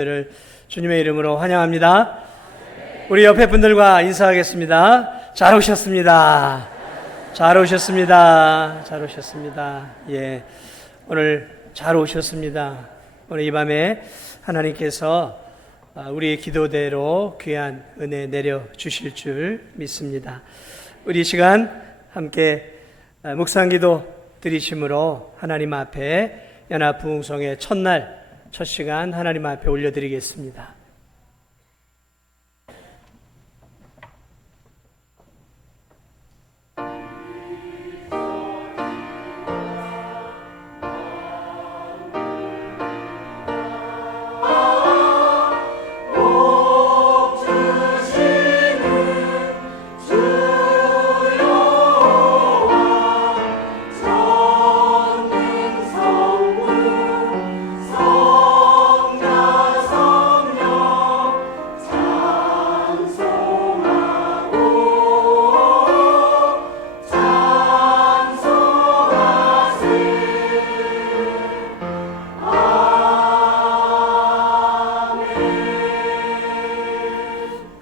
를 주님의 이름으로 환영합니다. 우리 옆에 분들과 인사하겠습니다. 잘 오셨습니다. 잘 오셨습니다. 잘 오셨습니다. 예, 오늘 잘 오셨습니다. 오늘 이 밤에 하나님께서 우리의 기도대로 귀한 은혜 내려 주실 줄 믿습니다. 우리 시간 함께 묵상기도 드리심으로 하나님 앞에 연합부흥성의 첫날 첫 시간 하나님 앞에 올려드리겠습니다.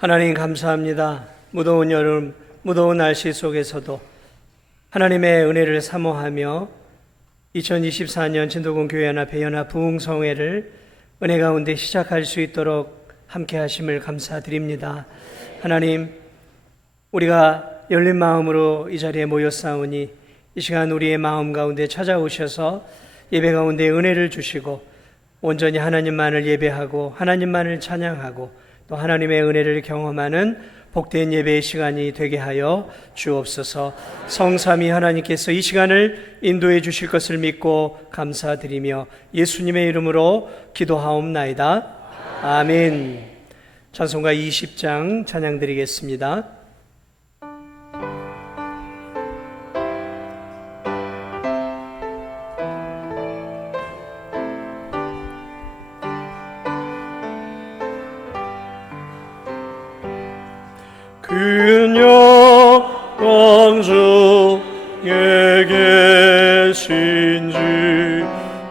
하나님 감사합니다. 무더운 여름, 무더운 날씨 속에서도 하나님의 은혜를 사모하며 2024년 진도군 교회연합회 연합부흥성회를 은혜 가운데 시작할 수 있도록 함께 하심을 감사드립니다. 하나님, 우리가 열린 마음으로 이 자리에 모였사오니 이 시간 우리의 마음 가운데 찾아오셔서 예배 가운데 은혜를 주시고 온전히 하나님만을 예배하고 하나님만을 찬양하고 또 하나님의 은혜를 경험하는 복된 예배의 시간이 되게 하여 주옵소서. 성삼위 하나님께서 이 시간을 인도해 주실 것을 믿고 감사드리며 예수님의 이름으로 기도하옵나이다. 아멘. 찬송가 20장 찬양 드리겠습니다. 그녀 왕중에 계신지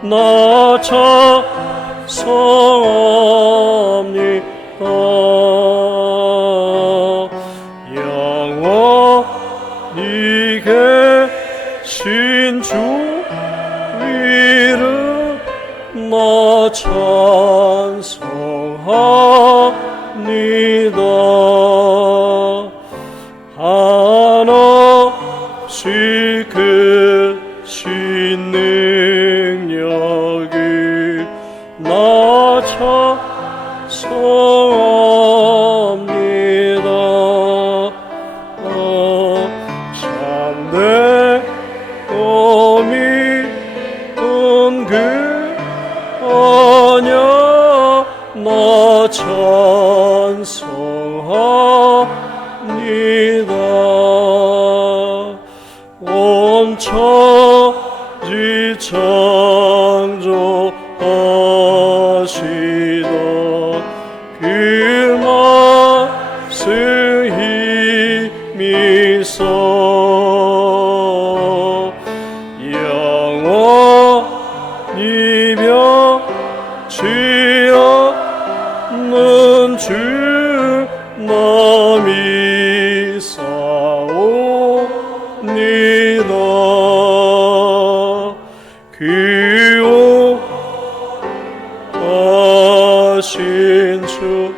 나 찬송합니다. 영원히 계신 주 이름 나 찬송합니다. 한없이 크신 능력을 나 찬송합니다. 참되고 믿은 그 언약 나 찬송합니다. 온 천지 창조하시던 그 말씀 힘이 있어 영원히 변치 않는 주 나 믿사옵니다. 귀하신 주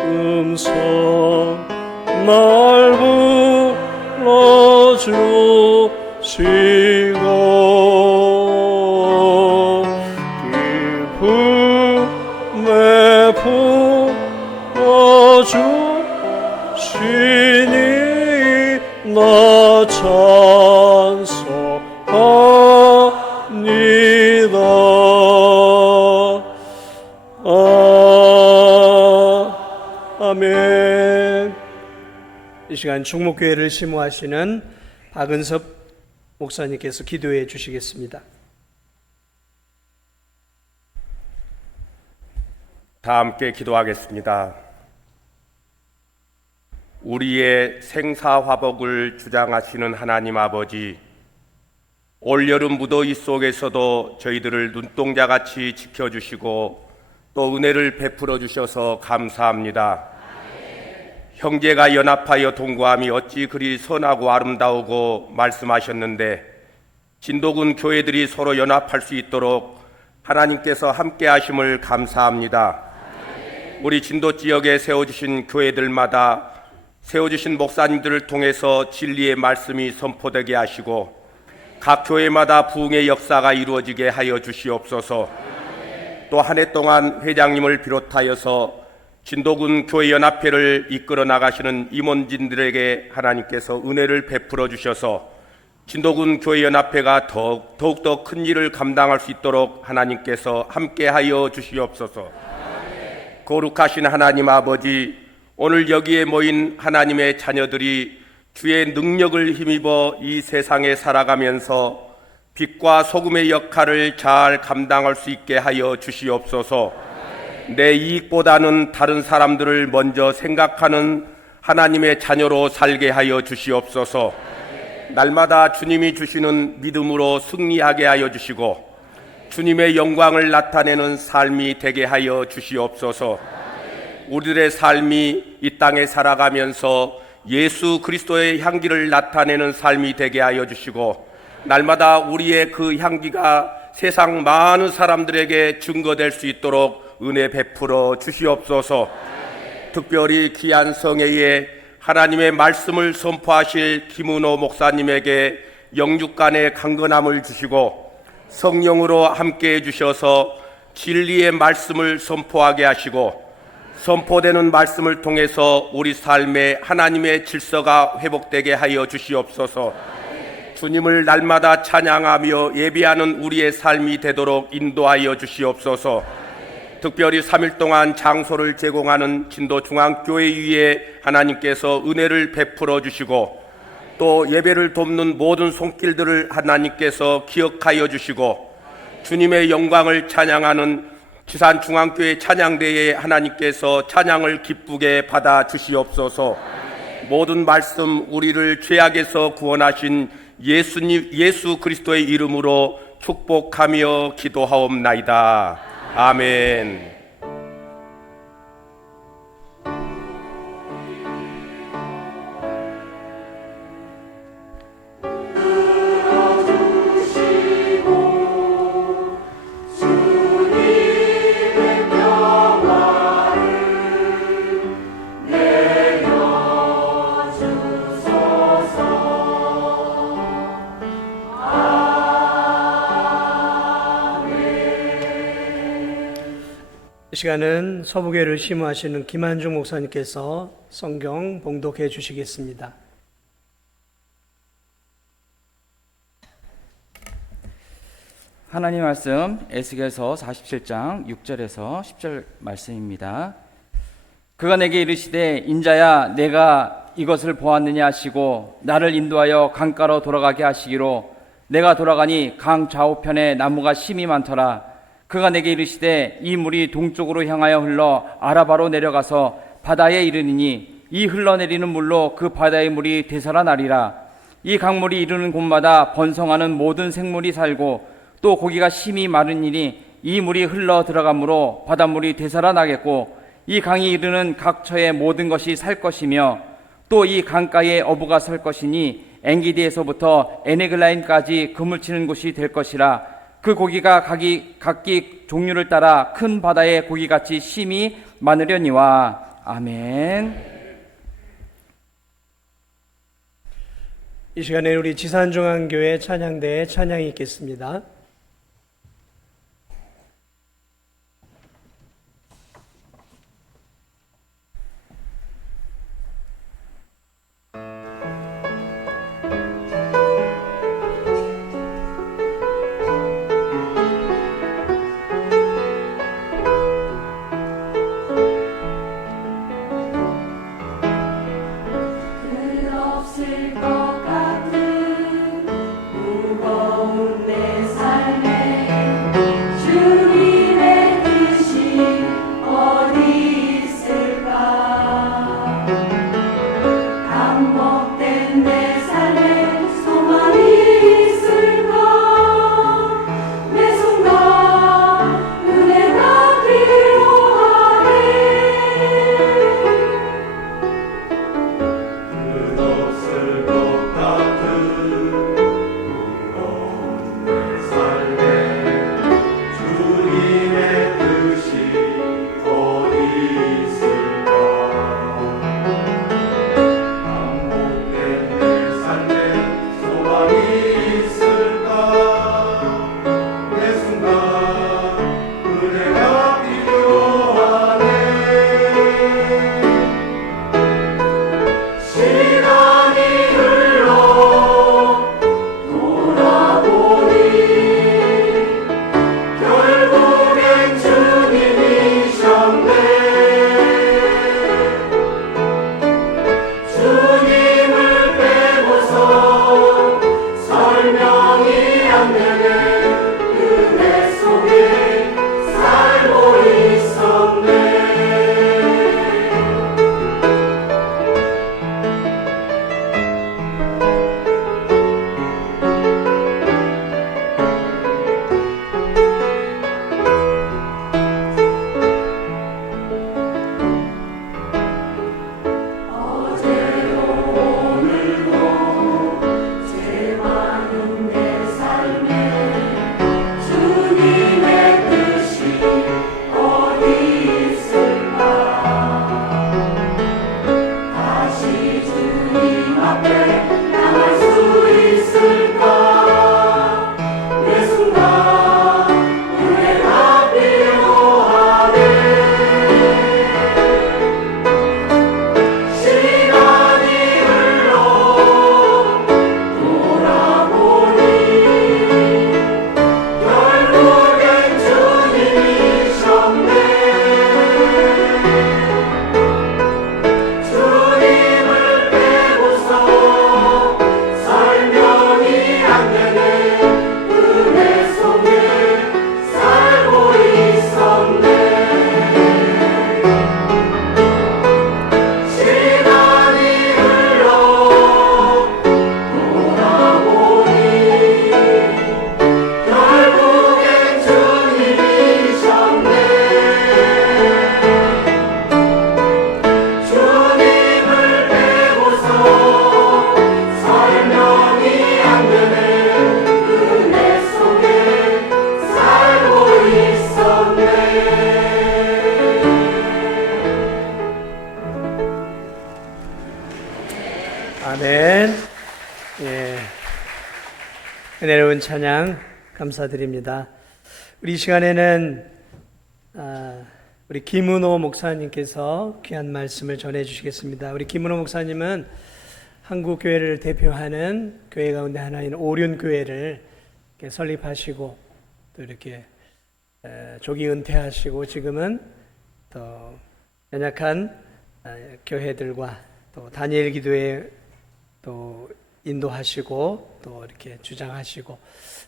음성 날 불러주시고 기쁨에 품어주시니 나 찬송합니다. 아멘. 이 시간 충목교회를 심호하시는 박은섭 목사님께서 기도해 주시겠습니다. 다 함께 기도하겠습니다. 우리의 생사화복을 주장하시는 하나님 아버지, 올여름 무더위 속에서도 저희들을 눈동자같이 지켜주시고 또 은혜를 베풀어 주셔서 감사합니다. 형제가 연합하여 동거함이 어찌 그리 선하고 아름다우고 말씀하셨는데 진도군 교회들이 서로 연합할 수 있도록 하나님께서 함께 하심을 감사합니다. 우리 진도 지역에 세워주신 교회들마다 세워주신 목사님들을 통해서 진리의 말씀이 선포되게 하시고 각 교회마다 부흥의 역사가 이루어지게 하여 주시옵소서. 또 한 해 동안 회장님을 비롯하여서 진도군 교회연합회를 이끌어 나가시는 임원진들에게 하나님께서 은혜를 베풀어 주셔서 진도군 교회연합회가 더욱더 큰 일을 감당할 수 있도록 하나님께서 함께하여 주시옵소서. 거룩하신 하나님 아버지, 오늘 여기에 모인 하나님의 자녀들이 주의 능력을 힘입어 이 세상에 살아가면서 빛과 소금의 역할을 잘 감당할 수 있게 하여 주시옵소서. 내 이익보다는 다른 사람들을 먼저 생각하는 하나님의 자녀로 살게 하여 주시옵소서. 날마다 주님이 주시는 믿음으로 승리하게 하여 주시고 주님의 영광을 나타내는 삶이 되게 하여 주시옵소서. 우리들의 삶이 이 땅에 살아가면서 예수 그리스도의 향기를 나타내는 삶이 되게 하여 주시고 날마다 우리의 그 향기가 세상 많은 사람들에게 증거될 수 있도록 은혜 베풀어 주시옵소서. 특별히 귀한 성회에 하나님의 말씀을 선포하실 김은호 목사님에게 영육간의 강건함을 주시고 성령으로 함께해 주셔서 진리의 말씀을 선포하게 하시고 선포되는 말씀을 통해서 우리 삶에 하나님의 질서가 회복되게 하여 주시옵소서. 주님을 날마다 찬양하며 예배하는 우리의 삶이 되도록 인도하여 주시옵소서. 특별히 3일 동안 장소를 제공하는 진도중앙교회 위에 하나님께서 은혜를 베풀어 주시고 또 예배를 돕는 모든 손길들을 하나님께서 기억하여 주시고 주님의 영광을 찬양하는 지산중앙교회 찬양대에 하나님께서 찬양을 기쁘게 받아 주시옵소서. 모든 말씀 우리를 죄악에서 구원하신 예수 그리스도의 이름으로 축복하며 기도하옵나이다. 아멘. 이 시간은 서부교회를 심우하시는 김한중 목사님께서 성경 봉독해 주시겠습니다. 하나님 말씀 에스겔서 47장 6절에서 10절 말씀입니다. 그가 내게 이르시되 인자야 내가 이것을 보았느냐 하시고 나를 인도하여 강가로 돌아가게 하시기로 내가 돌아가니 강 좌우편에 나무가 심이 많더라. 그가 내게 이르시되 이 물이 동쪽으로 향하여 흘러 아라바로 내려가서 바다에 이르니니 이 흘러내리는 물로 그 바다의 물이 되살아나리라. 이 강물이 이르는 곳마다 번성하는 모든 생물이 살고 또 고기가 심히 마르니니 이 물이 흘러 들어가므로 바닷물이 되살아나겠고 이 강이 이르는 각 처의 모든 것이 살 것이며 또 이 강가에 어부가 설 것이니 엔기디에서부터 에네글라인까지 그물치는 곳이 될 것이라. 그 고기가 각기 종류를 따라 큰 바다의 고기같이 심히 많으려니와. 아멘. 이 시간에 우리 지산중앙교회 찬양대에 찬양이 있겠습니다. 없을 것 같은 무거운 내 삶 아멘. 예. 은혜로운 찬양 감사드립니다. 우리 시간에는 우리 김은호 목사님께서 귀한 말씀을 전해 주시겠습니다. 우리 김은호 목사님은 한국 교회를 대표하는 교회 가운데 하나인 오륜교회를 설립하시고 또 이렇게 조기 은퇴하시고 지금은 또 연약한 교회들과 또 다니엘 기도회 또 인도하시고 또 이렇게 주장하시고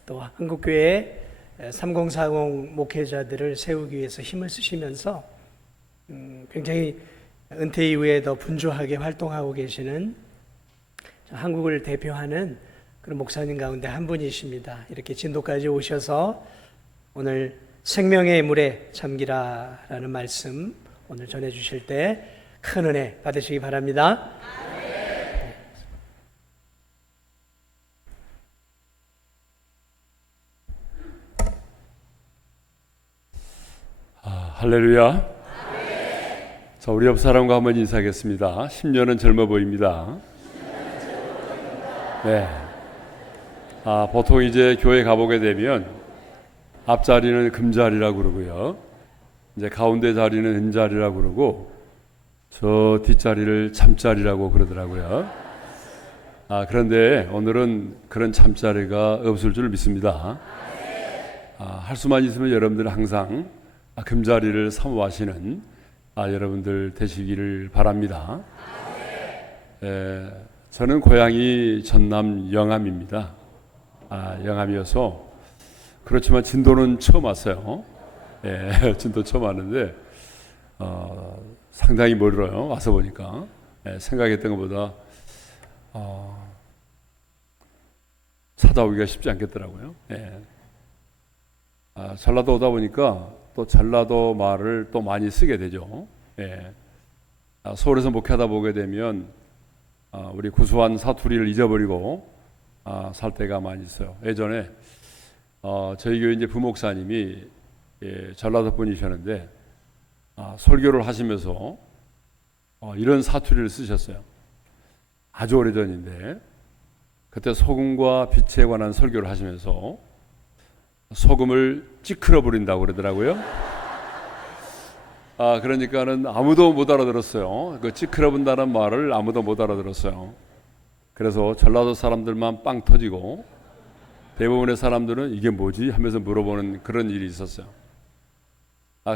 또 한국교회 3040 목회자들을 세우기 위해서 힘을 쓰시면서 굉장히 은퇴 이후에 더 분주하게 활동하고 계시는 한국을 대표하는 그런 목사님 가운데 한 분이십니다. 이렇게 진도까지 오셔서 오늘 생명의 물에 잠기라라는 말씀 오늘 전해 주실 때 큰 은혜 받으시기 바랍니다. 할렐루야. 자, 우리 옆 사람과 한번 인사하겠습니다. 10년은 젊어 보입니다. 네. 보통 이제 교회 가보게 되면 앞자리는 금자리라고 그러고요. 이제 가운데 자리는 은자리라고 그러고 저 뒷자리를 잠자리라고 그러더라고요. 그런데 오늘은 그런 잠자리가 없을 줄 믿습니다. 할 수만 있으면 여러분들은 항상 금자리를 사모하시는 여러분들 되시기를 바랍니다. 저는 고향이 전남 영암입니다. 영암이어서 그렇지만 진도는 처음 왔어요. 진도 처음 왔는데 상당히 멀어요. 와서 보니까 생각했던 것보다 찾아오기가 쉽지 않겠더라고요. 전라도 오다 보니까 또 전라도 말을 또 많이 쓰게 되죠. 서울에서 목회하다 보게 되면 우리 구수한 사투리를 잊어버리고 살 때가 많이 있어요. 예전에 저희 교회 이제 부목사님이 전라도 분이셨는데 설교를 하시면서 이런 사투리를 쓰셨어요. 아주 오래전인데 그때 소금과 빛에 관한 설교를 하시면서 소금을 찌크러 버린다고 그러더라고요. 그러니까는 아무도 못 알아들었어요. 그 찌크러 본다는 말을 아무도 못 알아들었어요. 그래서 전라도 사람들만 빵 터지고 대부분의 사람들은 이게 뭐지 하면서 물어보는 그런 일이 있었어요.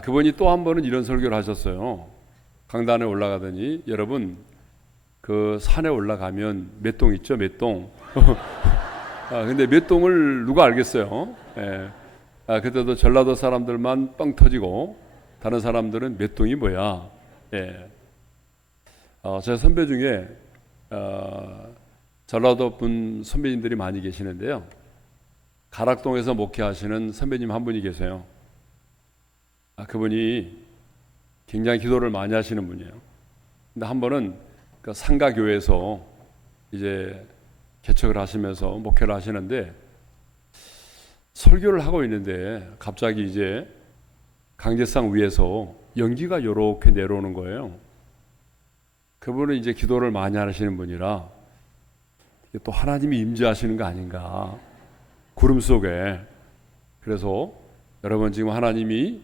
그분이 또 한 번은 이런 설교를 하셨어요. 강단에 올라가더니 여러분 그 산에 올라가면 맷동 있죠? 맷동. 근데 맷동을 누가 알겠어요? 그때도 전라도 사람들만 빵 터지고 다른 사람들은 맷동이 뭐야? 제 선배 중에 전라도 분 선배님들이 많이 계시는데요. 가락동에서 목회하시는 선배님 한 분이 계세요. 그분이 굉장히 기도를 많이 하시는 분이에요. 근데 한 번은 그 상가교회에서 이제 개척을 하시면서 목회를 하시는데 설교를 하고 있는데 갑자기 이제 강제상 위에서 연기가 요렇게 내려오는 거예요. 그분은 이제 기도를 많이 하시는 분이라 또 하나님이 임재하시는 거 아닌가, 구름 속에. 그래서 여러분 지금 하나님이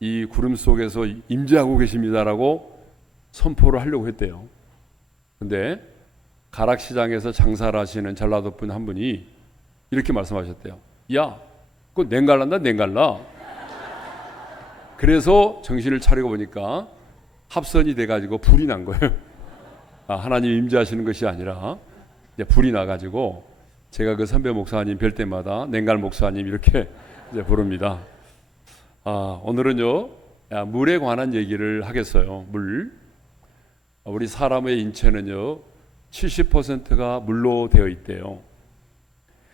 이 구름 속에서 임재하고 계십니다라고 선포를 하려고 했대요. 근데 가락시장에서 장사를 하시는 전라도 분 한 분이 이렇게 말씀하셨대요. 야, 그거 냉갈란다, 냉갈라. 그래서 정신을 차리고 보니까 합선이 돼가지고 불이 난 거예요. 하나님 임재하시는 것이 아니라 이제 불이 나가지고 제가 그 선배 목사님 뵐 때마다 냉갈 목사님 이렇게 이제 부릅니다. 오늘은요 물에 관한 얘기를 하겠어요. 물. 우리 사람의 인체는요 70%가 물로 되어 있대요.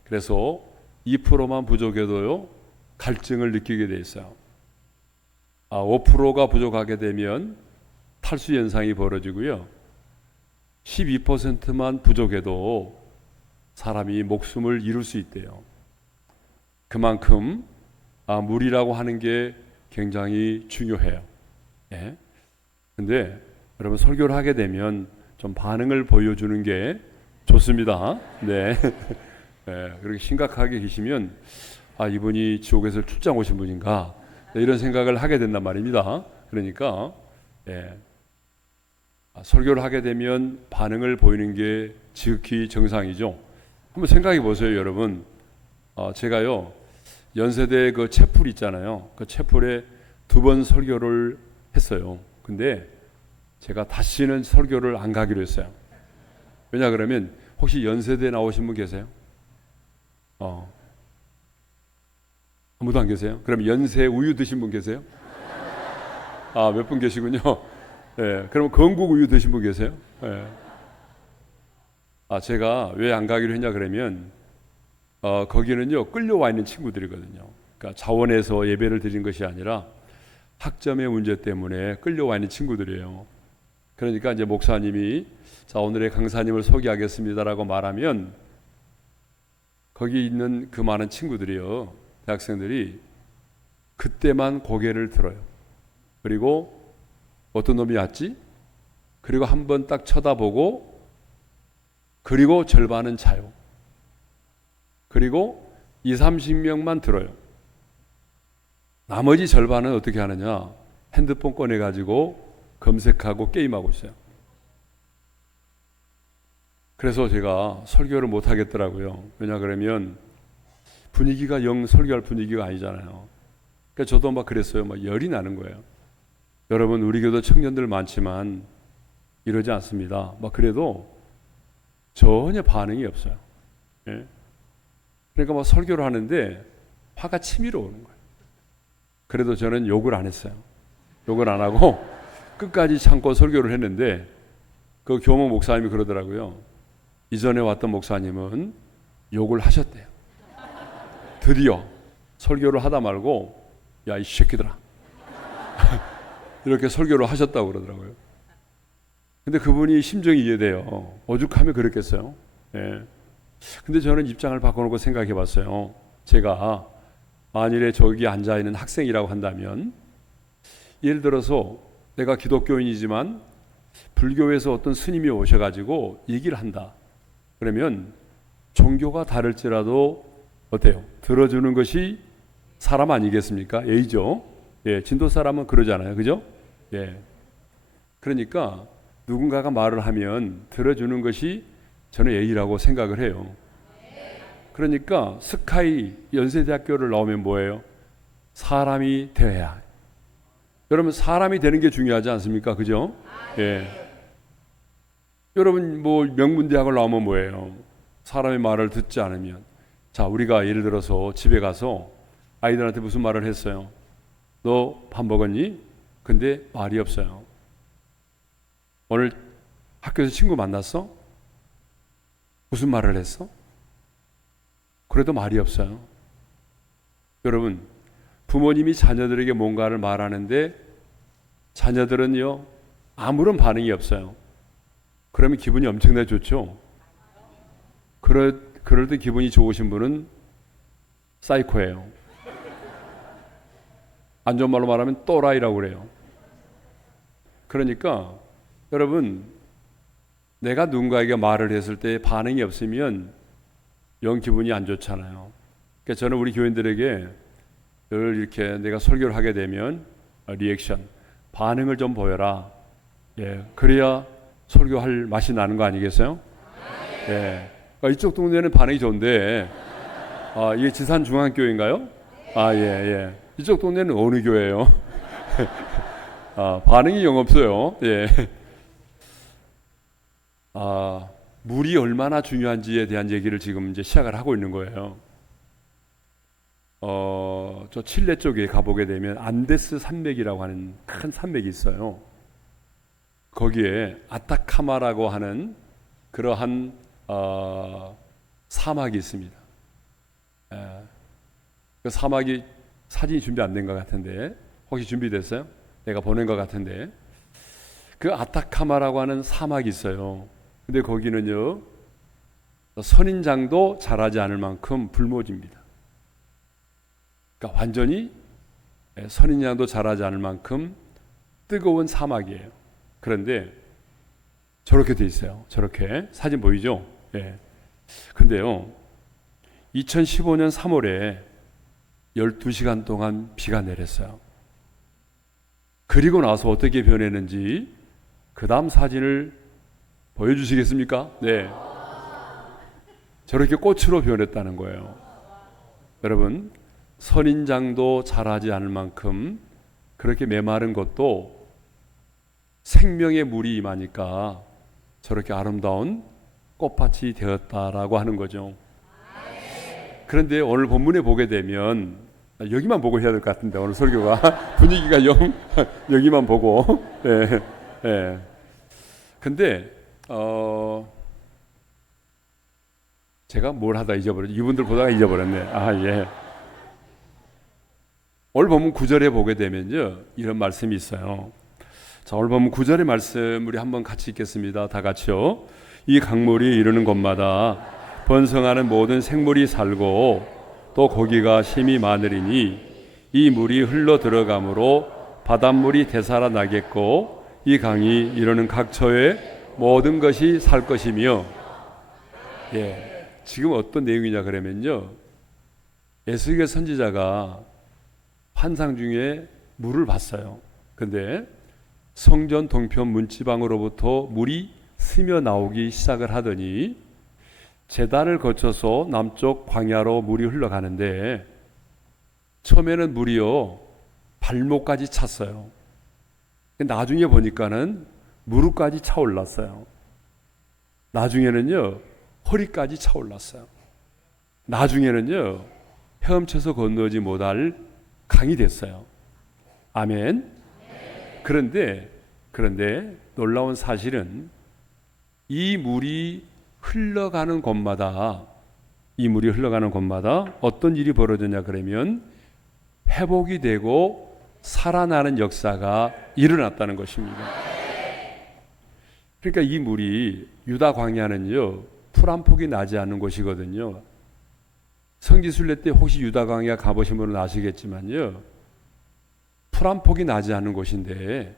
그래서 2%만 부족해도요 갈증을 느끼게 돼 있어요. 5%가 부족하게 되면 탈수 현상이 벌어지고요. 12%만 부족해도 사람이 목숨을 잃을 수 있대요. 그만큼 물이라고 하는 게 굉장히 중요해요. 근데 여러분 설교를 하게 되면 좀 반응을 보여주는 게 좋습니다. 네. 네, 그렇게 심각하게 계시면 이분이 지옥에서 출장 오신 분인가, 네, 이런 생각을 하게 된단 말입니다. 그러니까 설교를 하게 되면 반응을 보이는 게 지극히 정상이죠. 한번 생각해 보세요, 여러분. 제가요 연세대 그 채플 있잖아요. 그 채플에 2번 설교를 했어요. 근데 제가 다시는 설교를 안 가기로 했어요. 왜냐 그러면 혹시 연세대 나오신 분 계세요? 아무도 안 계세요? 그럼 연세 우유 드신 분 계세요? 몇 분 계시군요. 네, 그럼 건국 우유 드신 분 계세요? 네. 제가 왜 안 가기로 했냐 그러면 거기는요 끌려와 있는 친구들이거든요. 그러니까 자원에서 예배를 드린 것이 아니라 학점의 문제 때문에 끌려와 있는 친구들이에요. 그러니까 이제 목사님이 자 오늘의 강사님을 소개하겠습니다라고 말하면 거기 있는 그 많은 친구들이요, 대학생들이 그때만 고개를 들어요. 그리고 어떤 놈이 왔지? 그리고 한번 딱 쳐다보고 그리고 절반은 자요. 그리고 20-30명만 들어요. 나머지 절반은 어떻게 하느냐? 핸드폰 꺼내가지고 검색하고 게임하고 있어요. 그래서 제가 설교를 못 하겠더라고요. 왜냐 그러면 분위기가 영 설교할 분위기가 아니잖아요. 그러니까 저도 막 그랬어요. 막 열이 나는 거예요. 여러분 우리 교도 청년들 많지만 이러지 않습니다. 막 그래도 전혀 반응이 없어요. 예? 그러니까 막 설교를 하는데 화가 치밀어 오는 거예요. 그래도 저는 욕을 안 했어요. 욕을 안 하고 끝까지 참고 설교를 했는데 그 교목 목사님이 그러더라고요. 이전에 왔던 목사님은 욕을 하셨대요. 드디어 설교를 하다 말고 야 이 새끼들아 이렇게 설교를 하셨다고 그러더라고요. 근데 그분이 심정이 이해돼요. 오죽하면 그랬겠어요. 예. 근데 저는 입장을 바꿔놓고 생각해 봤어요. 제가 만일에 저기 앉아있는 학생이라고 한다면 예를 들어서 내가 기독교인이지만 불교에서 어떤 스님이 오셔가지고 얘기를 한다. 그러면 종교가 다를지라도 어때요? 들어주는 것이 사람 아니겠습니까? 예의죠. 예, 진도 사람은 그러잖아요. 그죠? 예. 그러니까 누군가가 말을 하면 들어주는 것이 저는 예의라고 생각을 해요. 그러니까 스카이 연세대학교를 나오면 뭐예요? 사람이 되어야. 여러분 사람이 되는 게 중요하지 않습니까? 그죠? 예. 여러분 뭐 명문대학을 나오면 뭐예요? 사람의 말을 듣지 않으면. 자, 우리가 예를 들어서 집에 가서 아이들한테 무슨 말을 했어요? 너 밥 먹었니? 근데 말이 없어요. 오늘 학교에서 친구 만났어? 무슨 말을 했어? 그래도 말이 없어요. 여러분, 부모님이 자녀들에게 뭔가를 말하는데 자녀들은요 아무런 반응이 없어요. 그러면 기분이 엄청나게 좋죠. 그럴 때 기분이 좋으신 분은 사이코예요. 안 좋은 말로 말하면 또라이라고 그래요. 그러니까 여러분, 내가 누군가에게 말을 했을 때 반응이 없으면 영 기분이 안 좋잖아요. 그러니까 저는 우리 교인들에게 늘 이렇게 내가 설교를 하게 되면 리액션, 반응을 좀 보여라. 예, 그래야 설교할 맛이 나는 거 아니겠어요? 예. 이쪽 동네는 반응이 좋은데, 이게 지산중앙교회인가요? 예, 예. 이쪽 동네는 어느 교회예요? 반응이 영 없어요. 예. 물이 얼마나 중요한지에 대한 얘기를 지금 이제 시작을 하고 있는 거예요. 저 칠레 쪽에 가보게 되면 안데스 산맥이라고 하는 큰 산맥이 있어요. 거기에 아타카마라고 하는 그러한 사막이 있습니다. 그 사막이 사진이 준비 안 된 것 같은데 혹시 준비됐어요? 내가 보낸 것 같은데 그 아타카마라고 하는 사막이 있어요. 근데 거기는요 선인장도 자라지 않을 만큼 불모지입니다. 그러니까 완전히 선인장도 자라지 않을 만큼 뜨거운 사막이에요. 그런데 저렇게 돼 있어요. 저렇게 사진 보이죠? 예. 근데요, 2015년 3월에 12시간 동안 비가 내렸어요. 그리고 나서 어떻게 변했는지 그 다음 사진을 보여주시겠습니까? 네. 저렇게 꽃으로 변했다는 거예요. 여러분, 선인장도 자라지 않을 만큼 그렇게 메마른 것도 생명의 물이 임하니까 저렇게 아름다운 꽃밭이 되었다라고 하는 거죠. 그런데 오늘 본문에 보게 되면 여기만 보고 해야 될 것 같은데, 오늘 설교가 분위기가 여기만 보고. 예, 예. 근데 제가 뭘 하다 잊어버렸죠. 이분들 보다가 잊어버렸네. 아, 예. 오늘 본문 9절에 보게 되면요, 이런 말씀이 있어요. 자, 오늘 본문 9절의 말씀 우리 한번 같이 읽겠습니다. 다 같이요. 이 강물이 이르는 곳마다 번성하는 모든 생물이 살고 또 고기가 심이 많으리니 이 물이 흘러 들어가므로 바닷물이 되살아나겠고 이 강이 이르는 각처에 모든 것이 살 것이며. 예, 지금 어떤 내용이냐 그러면요, 에스겔 선지자가 환상 중에 물을 봤어요. 근데 성전 동편 문지방으로부터 물이 스며 나오기 시작을 하더니 제단을 거쳐서 남쪽 광야로 물이 흘러가는데 처음에는 물이요 발목까지 찼어요. 나중에 보니까는 무릎까지 차올랐어요. 나중에는요 허리까지 차올랐어요. 나중에는요 헤엄쳐서 건너지 못할 강이 됐어요. 아멘. 그런데 놀라운 사실은 이 물이 흘러가는 곳마다 어떤 일이 벌어졌냐 그러면 회복이 되고 살아나는 역사가 일어났다는 것입니다. 그러니까 이 물이, 유다 광야는요 풀 한 폭이 나지 않는 곳이거든요. 성지순례 때 혹시 유다 광야 가보신 분은 아시겠지만요, 풀 한 폭이 나지 않는 곳인데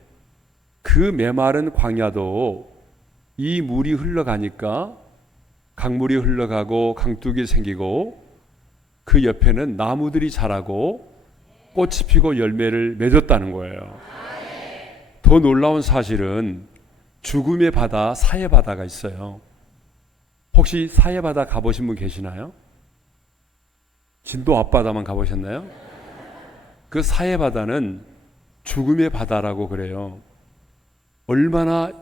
그 메마른 광야도 이 물이 흘러가니까 강물이 흘러가고 강둑이 생기고 그 옆에는 나무들이 자라고 꽃이 피고 열매를 맺었다는 거예요. 더 놀라운 사실은 죽음의 바다, 사해 바다가 있어요. 혹시 사해 바다 가보신 분 계시나요? 진도 앞바다만 가보셨나요? 그 사해 바다는 죽음의 바다라고 그래요. 얼마나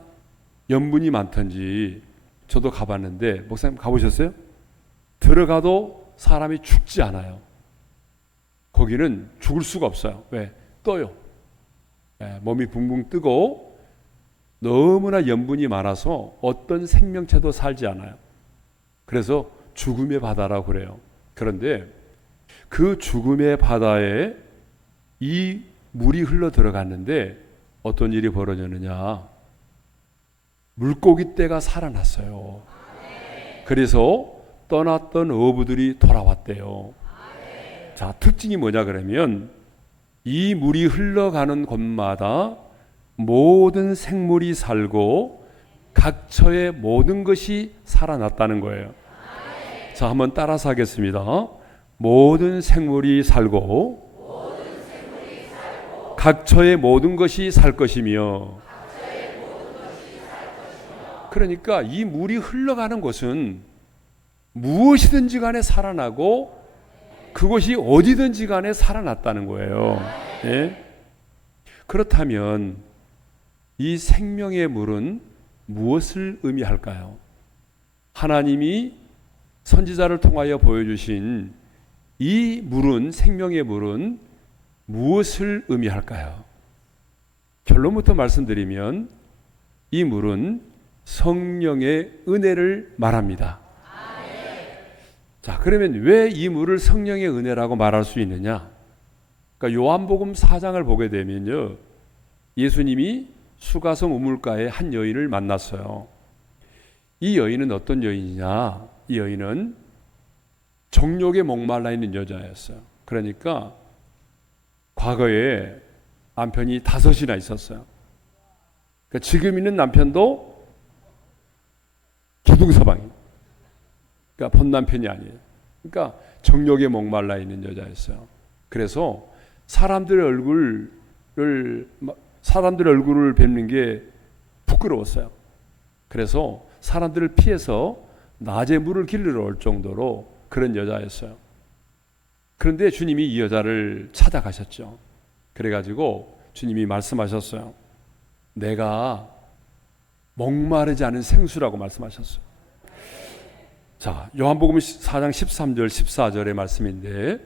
염분이 많던지 저도 가봤는데, 목사님 가보셨어요? 들어가도 사람이 죽지 않아요. 거기는 죽을 수가 없어요. 왜? 떠요. 몸이 붕붕 뜨고 너무나 염분이 많아서 어떤 생명체도 살지 않아요. 그래서 죽음의 바다라고 그래요. 그런데 그 죽음의 바다에 이 물이 흘러 들어갔는데 어떤 일이 벌어졌느냐, 물고기 떼가 살아났어요. 그래서 떠났던 어부들이 돌아왔대요. 자, 특징이 뭐냐 그러면 이 물이 흘러가는 곳마다 모든 생물이 살고 각처의 모든 것이 살아났다는 거예요. 자, 한번 따라서 하겠습니다. 모든 생물이 살고 각처의 모든 것이 살 것이며. 그러니까 이 물이 흘러가는 곳은 무엇이든지 간에 살아나고 그것이 어디든지 간에 살아났다는 거예요. 예? 그렇다면 이 생명의 물은 무엇을 의미할까요? 하나님이 선지자를 통하여 보여주신 이 물은, 생명의 물은 무엇을 의미할까요? 결론부터 말씀드리면 이 물은 성령의 은혜를 말합니다. 자, 그러면 왜 이 물을 성령의 은혜라고 말할 수 있느냐? 그러니까 요한복음 4장을 보게 되면요, 예수님이 수가성 우물가에 한 여인을 만났어요. 이 여인은 어떤 여인이냐? 이 여인은 정욕에 목말라 있는 여자였어요. 그러니까 과거에 남편이 5이나 있었어요. 그러니까 지금 있는 남편도 기둥서방이에요. 그러니까 본 남편이 아니에요. 그러니까 정욕에 목말라 있는 여자였어요. 그래서 사람들의 얼굴을 뵙는 게 부끄러웠어요. 그래서 사람들을 피해서 낮에 물을 길르러 올 정도로 그런 여자였어요. 그런데 주님이 이 여자를 찾아가셨죠. 그래가지고 주님이 말씀하셨어요. 내가 목마르지 않은 생수라고 말씀하셨어요. 자, 요한복음 4장 13절 14절의 말씀인데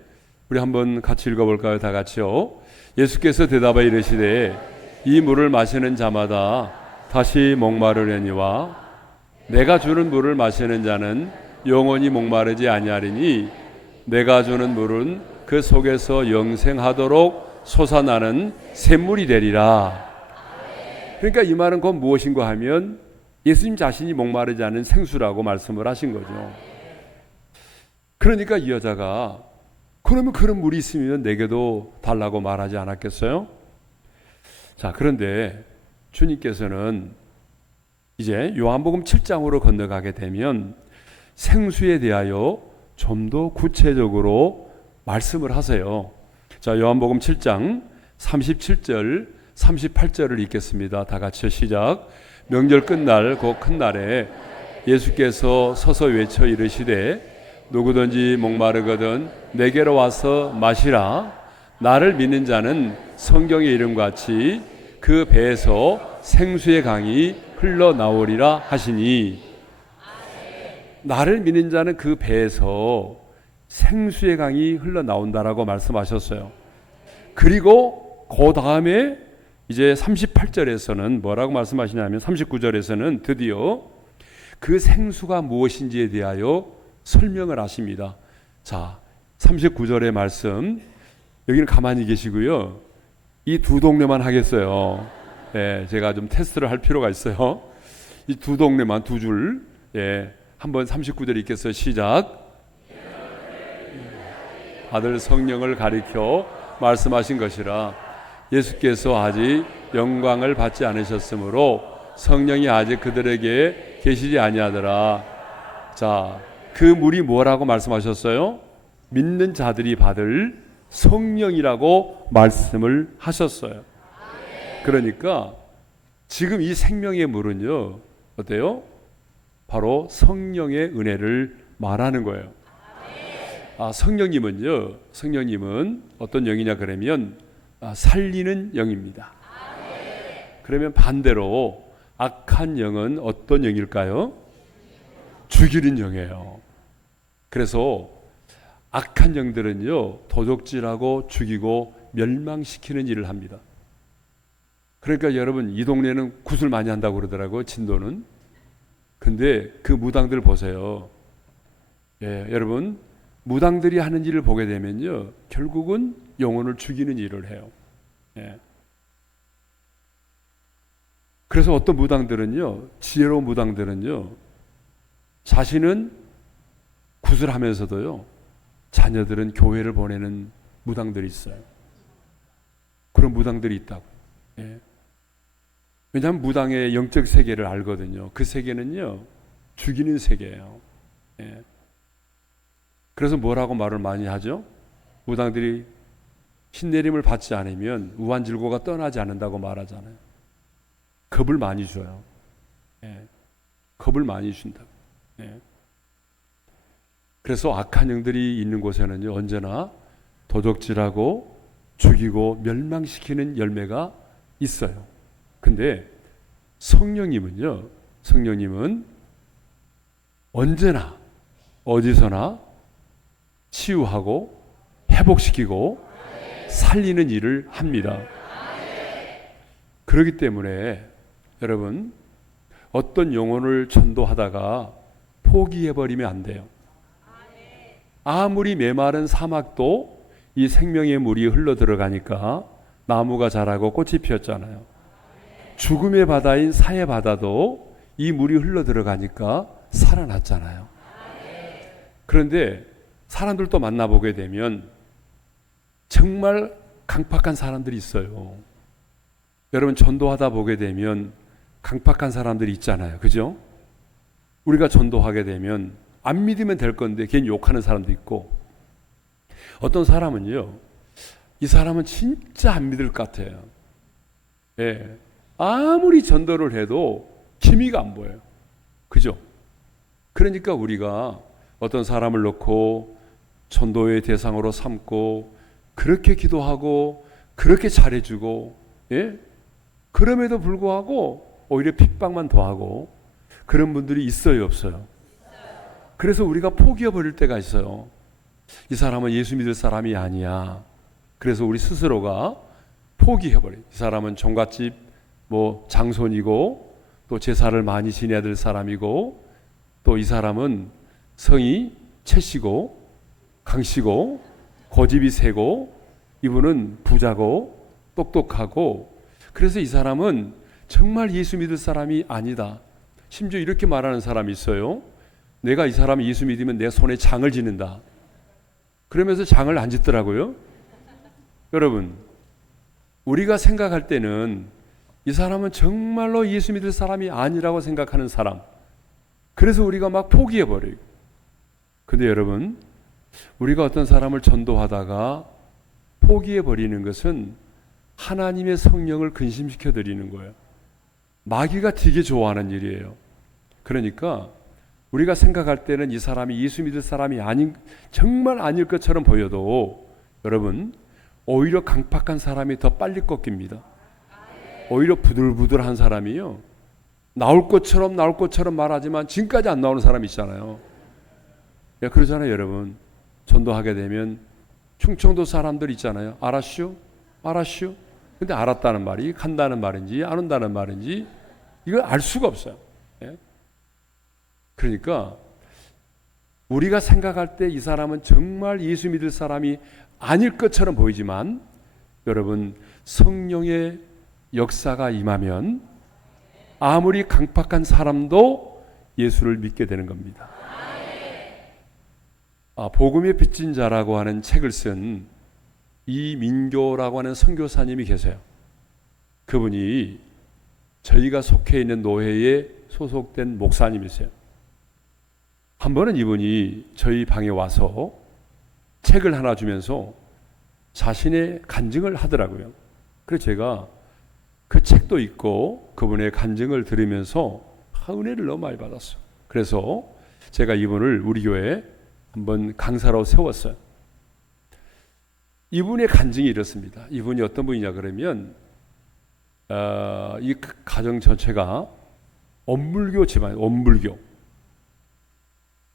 우리 한번 같이 읽어볼까요? 다 같이요. 예수께서 대답하여 이르시되 이 물을 마시는 자마다 다시 목마르려니와 내가 주는 물을 마시는 자는 영원히 목마르지 아니하리니 내가 주는 물은 그 속에서 영생하도록 솟아나는 샘물이 되리라. 그러니까 이 말은 곧 무엇인가 하면 예수님 자신이 목마르지 않은 생수라고 말씀을 하신 거죠. 그러니까 이 여자가 그러면 그런 물이 있으면 내게도 달라고 말하지 않았겠어요? 자, 그런데 주님께서는 이제 요한복음 7장으로 건너가게 되면 생수에 대하여 좀 더 구체적으로 말씀을 하세요. 자, 요한복음 7장 37절 38절을 읽겠습니다. 다 같이 시작. 명절 끝날 그 큰 날에 예수께서 서서 외쳐 이르시되 누구든지 목마르거든 내게로 와서 마시라. 나를 믿는 자는 성경의 이름같이 그 배에서 생수의 강이 흘러나오리라 하시니, 나를 믿는 자는 그 배에서 생수의 강이 흘러나온다라고 말씀하셨어요. 그리고 그 다음에 이제 38절에서는 뭐라고 말씀하시냐면 39절에서는 드디어 그 생수가 무엇인지에 대하여 설명을 하십니다. 자, 39절의 말씀, 여기는 가만히 계시고요. 이 두 동네만 하겠어요. 예, 제가 좀 테스트를 할 필요가 있어요. 이 두 동네만 두 줄. 예, 한번 39절 읽겠어요. 시작. 아들 성령을 가리켜 말씀하신 것이라. 예수께서 아직 영광을 받지 않으셨으므로 성령이 아직 그들에게 계시지 아니하더라. 자, 그 물이 뭐라고 말씀하셨어요? 믿는 자들이 받을 성령이라고 말씀을 하셨어요. 그러니까 지금 이 생명의 물은요, 어때요? 바로 성령의 은혜를 말하는 거예요. 아, 성령님은 어떤 영이냐 그러면 살리는 영입니다. 그러면 반대로 악한 영은 어떤 영일까요? 죽이는 영이에요. 그래서 악한 영들은요, 도적질하고 죽이고 멸망시키는 일을 합니다. 그러니까 여러분, 이 동네는 굿을 많이 한다고 그러더라고요, 진도는. 근데 그 무당들 보세요. 예, 여러분, 무당들이 하는 일을 보게 되면요, 결국은 영혼을 죽이는 일을 해요. 예. 그래서 어떤 무당들은요, 지혜로운 무당들은요, 자신은 굿을 하면서도요, 자녀들은 교회를 보내는 무당들이 있어요. 그런 무당들이 있다고. 예. 왜냐하면 무당의 영적 세계를 알거든요. 그 세계는요, 죽이는 세계예요. 예. 그래서 뭐라고 말을 많이 하죠? 무당들이 신내림을 받지 않으면 우환질고가 떠나지 않는다고 말하잖아요. 겁을 많이 줘요. 예. 겁을 많이 준다고. 예. 그래서 악한 영들이 있는 곳에는요, 언제나 도적질하고 죽이고 멸망시키는 열매가 있어요. 근데 성령님은 언제나 어디서나 치유하고 회복시키고 살리는 일을 합니다. 그렇기 때문에 여러분, 어떤 영혼을 전도하다가 포기해버리면 안 돼요. 아무리 메마른 사막도 이 생명의 물이 흘러 들어가니까 나무가 자라고 꽃이 피었잖아요. 죽음의 바다인 사해 바다도 이 물이 흘러 들어가니까 살아났잖아요. 그런데 사람들도 만나보게 되면 정말 강팍한 사람들이 있어요. 여러분, 전도하다 보게 되면 강팍한 사람들이 있잖아요. 그죠? 우리가 전도하게 되면 안 믿으면 될 건데 괜히 욕하는 사람도 있고, 어떤 사람은요, 이 사람은 진짜 안 믿을 것 같아요. 예. 아무리 전도를 해도 기미가 안 보여요. 그죠? 그러니까 우리가 어떤 사람을 놓고 전도의 대상으로 삼고 그렇게 기도하고 그렇게 잘해주고, 예? 그럼에도 불구하고 오히려 핍박만 더하고 그런 분들이 있어요, 없어요? 그래서 우리가 포기해버릴 때가 있어요. 이 사람은 예수 믿을 사람이 아니야. 그래서 우리 스스로가 포기해버려요. 이 사람은 종갓집 장손이고 또 제사를 많이 지내야 될 사람이고 또 이 사람은 성이 채씨고 강씨고 고집이 세고 이분은 부자고 똑똑하고 그래서 이 사람은 정말 예수 믿을 사람이 아니다. 심지어 이렇게 말하는 사람이 있어요. 내가 이 사람 예수 믿으면 내 손에 장을 지는다. 그러면서 장을 안 짓더라고요. 여러분, 우리가 생각할 때는 이 사람은 정말로 예수 믿을 사람이 아니라고 생각하는 사람, 그래서 우리가 막 포기해버려요. 근데 여러분, 우리가 어떤 사람을 전도하다가 포기해버리는 것은 하나님의 성령을 근심시켜 드리는 거예요. 마귀가 되게 좋아하는 일이에요. 그러니까 우리가 생각할 때는 이 사람이 예수 믿을 사람이 정말 아닐 것처럼 보여도 여러분, 오히려 강팍한 사람이 더 빨리 꺾입니다. 오히려 부들부들한 사람이요, 나올 것처럼 말하지만 지금까지 안 나오는 사람이 있잖아요. 그러잖아요. 여러분, 전도하게 되면 충청도 사람들 있잖아요. 알았슈? 근데 알았다는 말이 간다는 말인지 안 온다는 말인지 이걸 알 수가 없어요. 그러니까 우리가 생각할 때 이 사람은 정말 예수 믿을 사람이 아닐 것처럼 보이지만 여러분, 성령의 역사가 임하면 아무리 강팍한 사람도 예수를 믿게 되는 겁니다. 복음의 빚진 자라고 하는 책을 쓴 이민교라고 하는 선교사님이 계세요. 그분이 저희가 속해 있는 노회에 소속된 목사님이세요. 한 번은 이분이 저희 방에 와서 책을 하나 주면서 자신의 간증을 하더라고요. 그래서 제가 그 책도 읽고 그분의 간증을 들으면서 은혜를 너무 많이 받았어요. 그래서 제가 이분을 우리 교회에 한번 강사로 세웠어요. 이분의 간증이 이렇습니다. 이분이 어떤 분이냐 그러면 이 가정 전체가 엄불교 집안,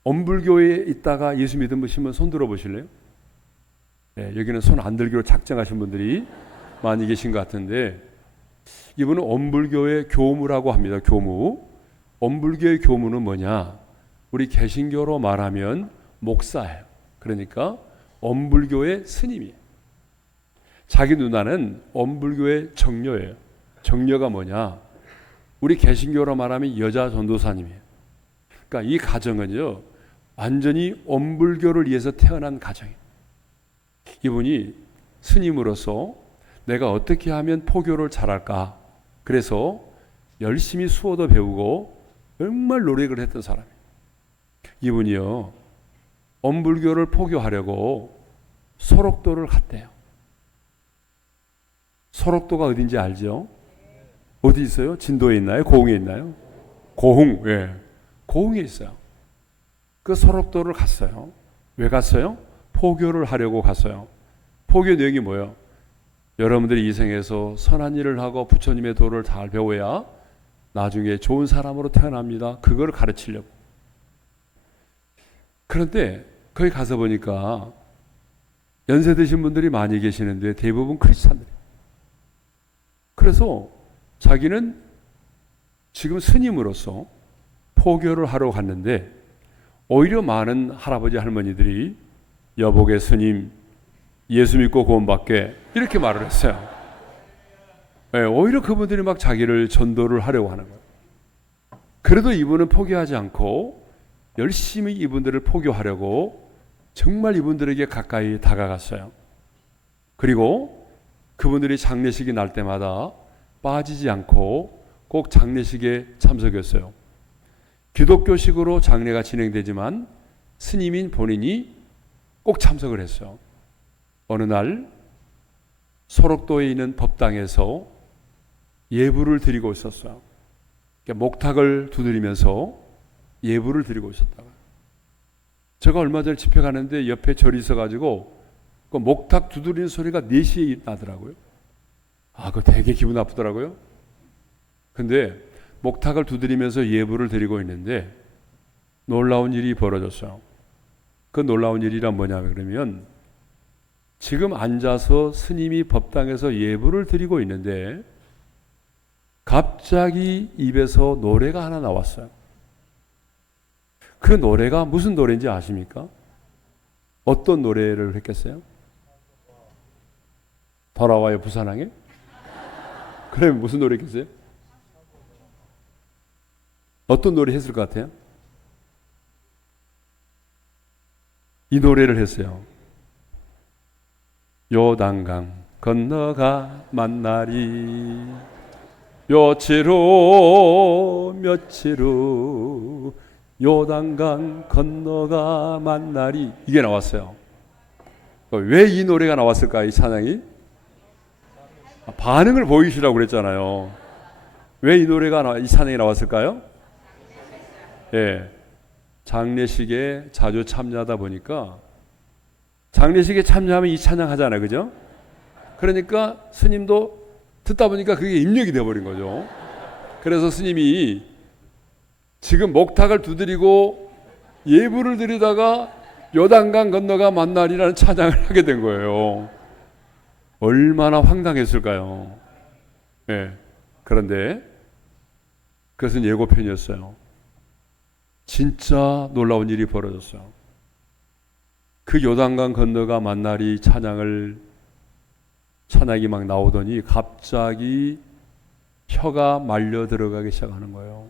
엄불교에 있다가 예수 믿은 분이면 손 들어 보실래요? 네, 여기는 손 안 들기로 작정하신 분들이 많이 계신 것 같은데 이분은 엄불교의 교무라고 합니다. 교무. 엄불교의 교무는 뭐냐? 우리 개신교로 말하면 목사예요. 그러니까 엄불교의 스님이에요. 자기 누나는 엄불교의 정녀예요. 정녀가 뭐냐? 우리 개신교로 말하면 여자 전도사님이에요. 그러니까 이 가정은요, 완전히 엄불교를 위해서 태어난 가정이에요. 이분이 스님으로서 내가 어떻게 하면 포교를 잘할까? 그래서 열심히 수어도 배우고 정말 노력을 했던 사람이에요. 이분이요, 엄불교를 포교하려고 소록도를 갔대요. 소록도가 어딘지 알죠? 어디 있어요? 진도에 있나요? 고흥에 있나요? 고흥, 예. 고흥에 있어요. 그 소록도를 갔어요. 왜 갔어요? 포교를 하려고 갔어요. 포교 내용이 뭐예요? 여러분들이 이 생에서 선한 일을 하고 부처님의 도를 잘 배워야 나중에 좋은 사람으로 태어납니다. 그걸 가르치려고. 그런데 거기 가서 보니까 연세 드신 분들이 많이 계시는데 대부분 크리스찬들이에요. 그래서 자기는 지금 스님으로서 포교를 하러 갔는데 오히려 많은 할아버지 할머니들이 여복의 스님, 예수 믿고 구원받게 이렇게 말을 했어요. 네, 오히려 그분들이 막 자기를 전도를 하려고 하는 거예요. 그래도 이분은 포기하지 않고 열심히 이분들을 포교하려고 정말 이분들에게 가까이 다가갔어요. 그리고 그분들이 장례식이 날 때마다 빠지지 않고 꼭 장례식에 참석했어요. 기독교식으로 장례가 진행되지만 스님인 본인이 꼭 참석을 했어요. 어느 날 소록도에 있는 법당에서 예불을 드리고 있었어요. 그러니까 목탁을 두드리면서 예불을 드리고 있었다가 제가 얼마 전에 집회 가는데 옆에 절이 있어가지고 그 목탁 두드리는 소리가 4시에 나더라고요. 그거 되게 기분 나쁘더라고요. 근데 목탁을 두드리면서 예불을 드리고 있는데 놀라운 일이 벌어졌어요. 그 놀라운 일이란 뭐냐면 그러면 지금 앉아서 스님이 법당에서 예불을 드리고 있는데 갑자기 입에서 노래가 하나 나왔어요. 그 노래가 무슨 노래인지 아십니까? 어떤 노래를 했겠어요? 돌아와요 부산항에? 그러면 무슨 노래 했겠어요? 어떤 노래 했을 것 같아요? 이 노래를 했어요. 요단강 건너가 만나리 며칠 후 요단강 건너가 만나리 이게 나왔어요. 왜 이 노래가 나왔을까? 이 찬양이 반응을 보이시라고 그랬잖아요. 왜 이 노래가 이 찬양이 나왔을까요? 예, 장례식에 자주 참여하다 보니까 장례식에 참여하면 이 찬양 하잖아요, 그죠? 그러니까 스님도 듣다 보니까 그게 입력이 돼버린 거죠. 그래서 스님이 지금 목탁을 두드리고 예불을 드리다가 요단강 건너가 만나리라는 찬양을 하게 된 거예요. 얼마나 황당했을까요? 네. 그런데 그것은 예고편이었어요. 진짜 놀라운 일이 벌어졌어요. 그 요단강 건너가 만나리 찬양이 막 나오더니 갑자기 혀가 말려 들어가기 시작하는 거예요.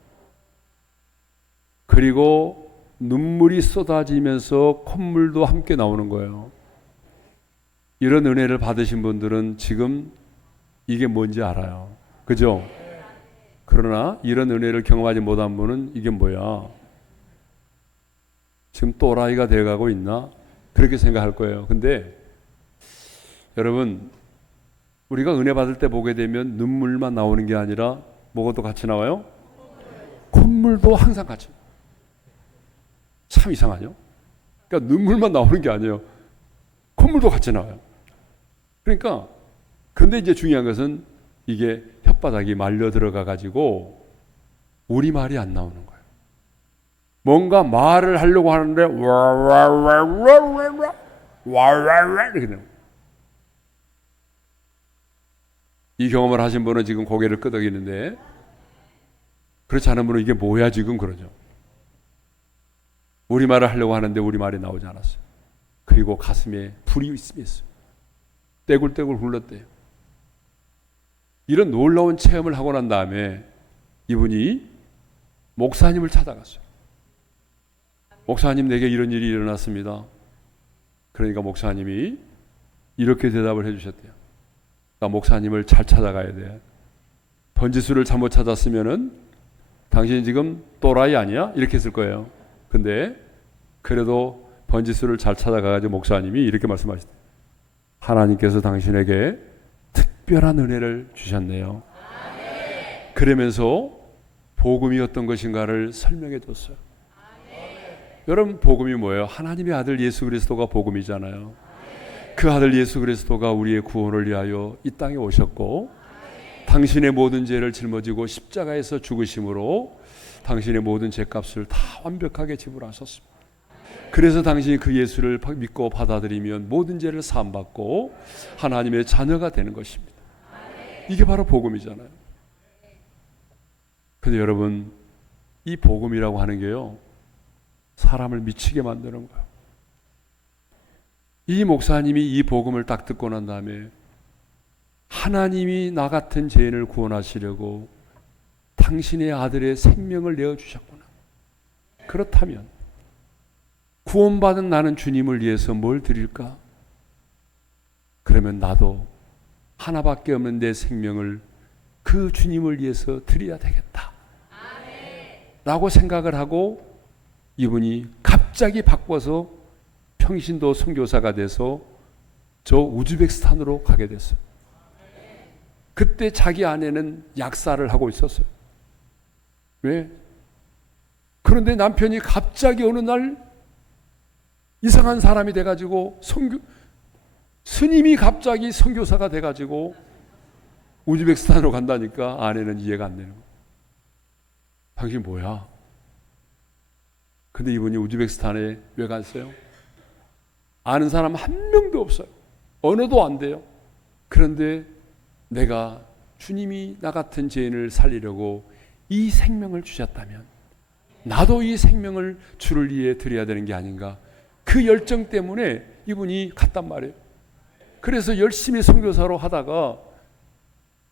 그리고 눈물이 쏟아지면서 콧물도 함께 나오는 거예요. 이런 은혜를 받으신 분들은 지금 이게 뭔지 알아요. 그죠? 그러나 이런 은혜를 경험하지 못한 분은 이게 뭐야? 지금 또라이가 돼가고 있나? 그렇게 생각할 거예요. 근데 여러분, 우리가 은혜 받을 때 보게 되면 눈물만 나오는 게 아니라 뭐가 또 같이 나와요? 콧물도 항상 같이. 참 이상하죠? 그러니까 눈물만 나오는 게 아니에요. 콧물도 같이 나와요. 그러니까 근데 이제 중요한 것은 이게 혓바닥이 말려 들어가 가지고 우리 말이 안 나오는 거예요. 뭔가 말을 하려고 하는데 와와와와와와와와 이렇게 되는 거예요. 이 경험을 하신 분은 지금 고개를 끄덕이는데 그렇지 않은 분은 이게 뭐야 지금 그러죠. 우리말을 하려고 하는데 우리말이 나오지 않았어요. 그리고 가슴에 불이 있었어요. 떼굴떼굴 굴렀대요. 이런 놀라운 체험을 하고 난 다음에 이분이 목사님을 찾아갔어요. 목사님, 내게 이런 일이 일어났습니다. 그러니까 목사님이 이렇게 대답을 해주셨대요. 그러니까 목사님을 잘 찾아가야 돼. 번지수를 잘못 찾았으면은 당신이 지금 또라이 아니야? 이렇게 했을 거예요. 근데 그래도 번지수를 잘 찾아가가지고 목사님이 이렇게 말씀하시대요. 하나님께서 당신에게 특별한 은혜를 주셨네요. 그러면서 복음이 어떤 것인가를 설명해 줬어요. 여러분, 복음이 뭐예요? 하나님의 아들 예수 그리스도가 복음이잖아요. 그 아들 예수 그리스도가 우리의 구원을 위하여 이 땅에 오셨고 당신의 모든 죄를 짊어지고 십자가에서 죽으심으로 당신의 모든 죄값을 다 완벽하게 지불하셨습니다. 그래서 당신이 그 예수를 믿고 받아들이면 모든 죄를 사함받고 하나님의 자녀가 되는 것입니다. 이게 바로 복음이잖아요. 근데 여러분, 이 복음이라고 하는 게요, 사람을 미치게 만드는 거예요. 이 목사님이 이 복음을 딱 듣고 난 다음에 하나님이 나 같은 죄인을 구원하시려고 당신의 아들의 생명을 내어주셨구나. 그렇다면 구원받은 나는 주님을 위해서 뭘 드릴까? 그러면 나도 하나밖에 없는 내 생명을 그 주님을 위해서 드려야 되겠다 라고 생각을 하고 이분이 갑자기 바꿔서 평신도 선교사가 돼서 저 우즈베키스탄으로 가게 됐어요. 그때 자기 아내는 약사를 하고 있었어요. 왜? 그런데 남편이 갑자기 어느 날 이상한 사람이 돼가지고 스님이 갑자기 선교사가 돼가지고 우즈베키스탄으로 간다니까 아내는 이해가 안 되는 거예요. 당신 뭐야? 근데 이분이 우즈베키스탄에 왜 갔어요? 아는 사람 한 명도 없어요. 언어도 안 돼요. 그런데 내가 주님이 나 같은 죄인을 살리려고 이 생명을 주셨다면 나도 이 생명을 주를 위해 드려야 되는 게 아닌가. 그 열정 때문에 이분이 갔단 말이에요. 그래서 열심히 선교사로 하다가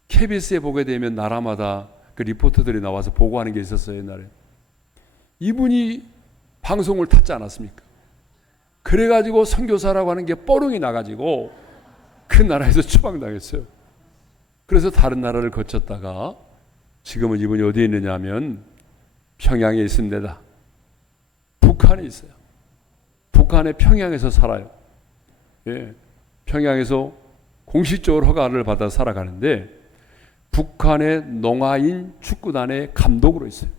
KBS에 보게 되면 나라마다 그 리포터들이 나와서 보고하는 게 있었어요. 옛날에 이분이 방송을 탔지 않았습니까? 그래가지고 선교사라고 하는 게 뻐렁이 나가지고 그 나라에서 추방당했어요. 그래서 다른 나라를 거쳤다가 지금은 이분이 어디에 있느냐 하면 평양에 있습니다. 북한에 있어요. 북한의 평양에서 살아요. 예, 평양에서 공식적으로 허가를 받아 살아가는데 북한의 농아인 축구단의 감독으로 있어요.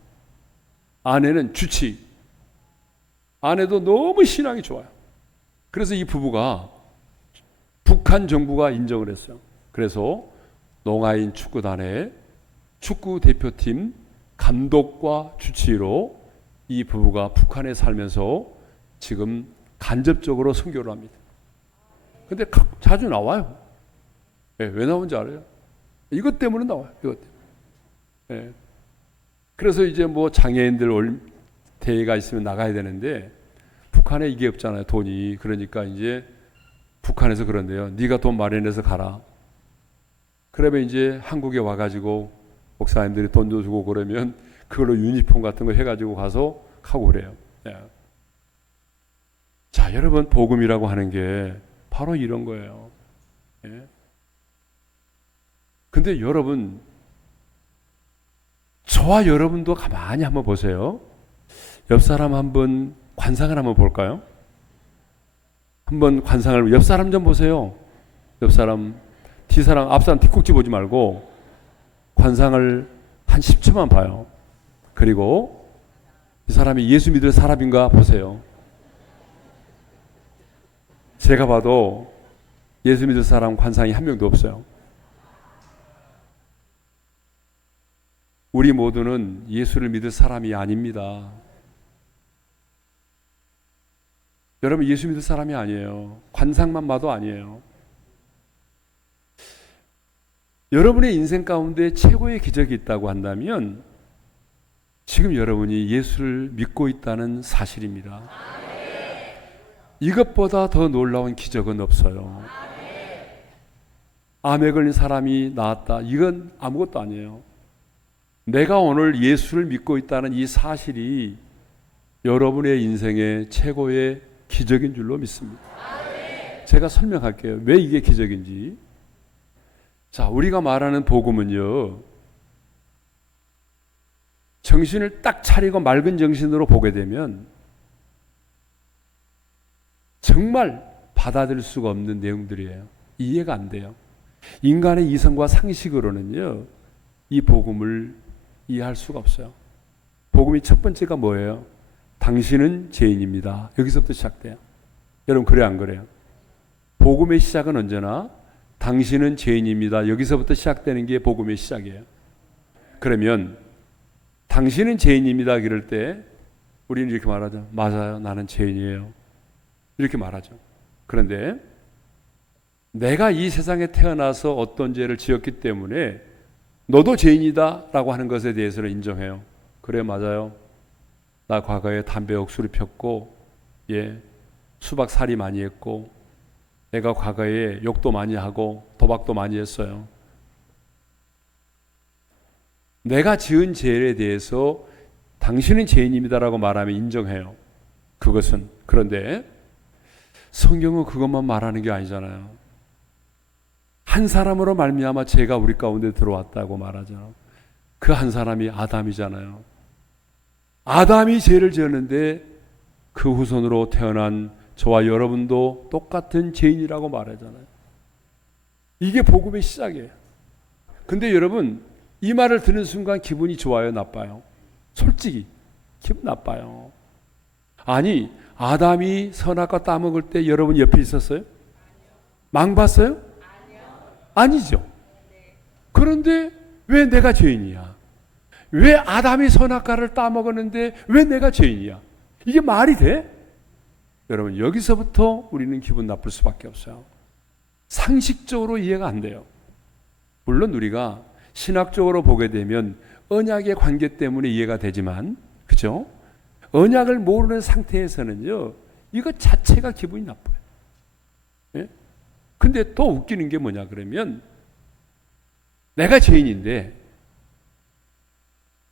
아내는 주치. 아내도 너무 신앙이 좋아요. 그래서 이 부부가 북한 정부가 인정을 했어요. 그래서 농아인 축구단의 축구 대표팀 감독과 주치로 이 부부가 북한에 살면서 지금 간접적으로 선교를 합니다. 근데 자주 나와요. 예, 왜 나온지 알아요? 이것 때문에 나와요. 이것 때문에. 예. 그래서 이제 뭐 장애인들 대회가 있으면 나가야 되는데 북한에 이게 없잖아요. 돈이. 그러니까 이제 북한에서 그런데요. 네가 돈 마련해서 가라. 그러면 이제 한국에 와가지고 목사님들이 돈도 주고 그러면 그걸로 유니폼 같은 거 해가지고 가서 하고 그래요. 예. 자, 여러분 복음이라고 하는 게 바로 이런 거예요. 예. 근데 여러분, 저와 여러분도 가만히 한번 보세요. 옆 사람 한번 관상을 한번 볼까요? 한번 관상을, 옆 사람 좀 보세요. 옆 사람, 뒤사람, 앞사람 뒤꼭지 보지 말고 관상을 한 10초만 봐요. 그리고 이 사람이 예수 믿을 사람인가 보세요. 제가 봐도 예수 믿을 사람 관상이 한 명도 없어요. 우리 모두는 예수를 믿을 사람이 아닙니다. 여러분, 예수 믿을 사람이 아니에요. 관상만 봐도 아니에요. 여러분의 인생 가운데 최고의 기적이 있다고 한다면 지금 여러분이 예수를 믿고 있다는 사실입니다. 이것보다 더 놀라운 기적은 없어요. 암에 걸린 사람이 나았다. 이건 아무것도 아니에요. 내가 오늘 예수를 믿고 있다는 이 사실이 여러분의 인생의 최고의 기적인 줄로 믿습니다. 제가 설명할게요. 왜 이게 기적인지. 자, 우리가 말하는 복음은요, 정신을 딱 차리고 맑은 정신으로 보게 되면 정말 받아들일 수가 없는 내용들이에요. 이해가 안 돼요. 인간의 이성과 상식으로는요, 이 복음을 이해할 수가 없어요. 복음이 첫 번째가 뭐예요? 당신은 죄인입니다. 여기서부터 시작돼요. 여러분, 그래 안 그래요? 복음의 시작은 언제나 당신은 죄인입니다. 여기서부터 시작되는 게 복음의 시작이에요. 그러면 당신은 죄인입니다. 그럴 때 우리는 이렇게 말하죠. 맞아요. 나는 죄인이에요. 이렇게 말하죠. 그런데 내가 이 세상에 태어나서 어떤 죄를 지었기 때문에 너도 죄인이다 라고 하는 것에 대해서는 인정해요. 그래, 맞아요. 나 과거에 담배 억수로 폈고, 예, 수박살이 많이 했고, 내가 과거에 욕도 많이 하고 도박도 많이 했어요. 내가 지은 죄에 대해서 당신은 죄인입니다라고 말하면 인정해요. 그것은. 그런데 성경은 그것만 말하는 게 아니잖아요. 한 사람으로 말미암아 죄가 우리 가운데 들어왔다고 말하잖아요. 그 한 사람이 아담이잖아요. 아담이 죄를 지었는데 그 후손으로 태어난 저와 여러분도 똑같은 죄인이라고 말하잖아요. 이게 복음의 시작이에요. 근데 여러분, 이 말을 듣는 순간 기분이 좋아요, 나빠요? 솔직히 기분 나빠요. 아니, 아담이 선악과 따먹을 때 여러분 옆에 있었어요? 망 봤어요? 아니죠. 그런데 왜 내가 죄인이야? 왜 아담이 선악과를 따먹었는데 왜 내가 죄인이야? 이게 말이 돼? 여러분, 여기서부터 우리는 기분 나쁠 수밖에 없어요. 상식적으로 이해가 안 돼요. 물론 우리가 신학적으로 보게 되면 언약의 관계 때문에 이해가 되지만, 그죠? 언약을 모르는 상태에서는요, 이거 자체가 기분이 나빠요. 예? 근데 또 웃기는 게 뭐냐 그러면, 내가 죄인인데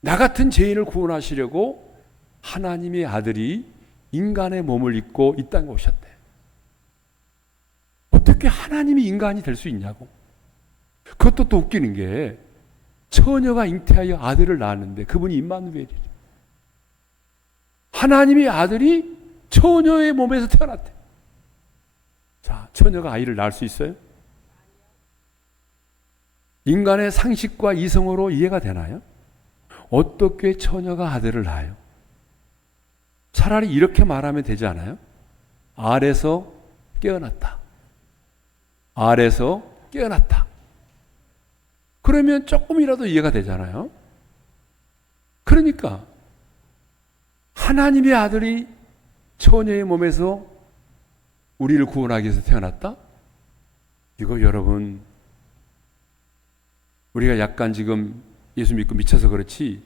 나 같은 죄인을 구원하시려고 하나님의 아들이 인간의 몸을 입고 이 땅에 오셨대. 어떻게 하나님이 인간이 될 수 있냐고. 그것도 또 웃기는 게, 처녀가 잉태하여 아들을 낳았는데 그분이 임마누엘이래. 하나님의 아들이 처녀의 몸에서 태어났대. 자, 처녀가 아이를 낳을 수 있어요? 인간의 상식과 이성으로 이해가 되나요? 어떻게 처녀가 아들을 낳아요? 차라리 이렇게 말하면 되지 않아요? 알에서 깨어났다. 알에서 깨어났다. 그러면 조금이라도 이해가 되잖아요. 그러니까 하나님의 아들이 처녀의 몸에서 우리를 구원하기 위해서 태어났다? 이거 여러분, 우리가 약간 지금 예수 믿고 미쳐서 그렇지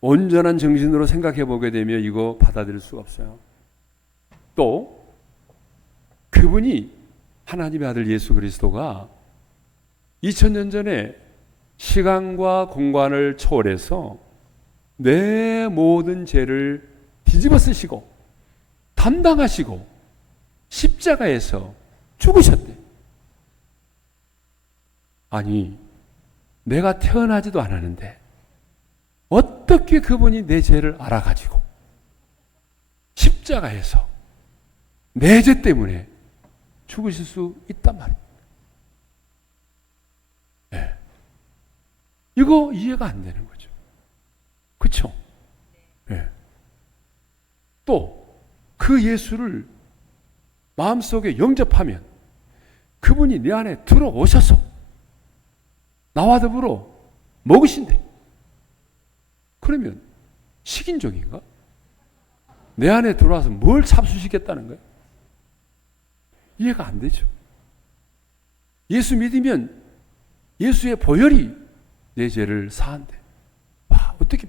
온전한 정신으로 생각해 보게 되면 이거 받아들일 수가 없어요. 또 그분이, 하나님의 아들 예수 그리스도가 2000년 전에 시간과 공간을 초월해서 내 모든 죄를 뒤집어 쓰시고 담당하시고 십자가에서 죽으셨대. 아니, 내가 태어나지도 않았는데 어떻게 그분이 내 죄를 알아가지고 십자가에서 내 죄 때문에 죽으실 수 있단 말입니다. 네. 이거 이해가 안 되는 거죠. 그렇죠? 네. 또 그 예수를 마음속에 영접하면 그분이 내 안에 들어오셔서 나와 더불어 먹으신대. 그러면 식인종인가? 내 안에 들어와서 뭘 잡수시겠다는 거예요? 이해가 안 되죠. 예수 믿으면 예수의 보혈이 내 죄를 사한대. 와, 어떻게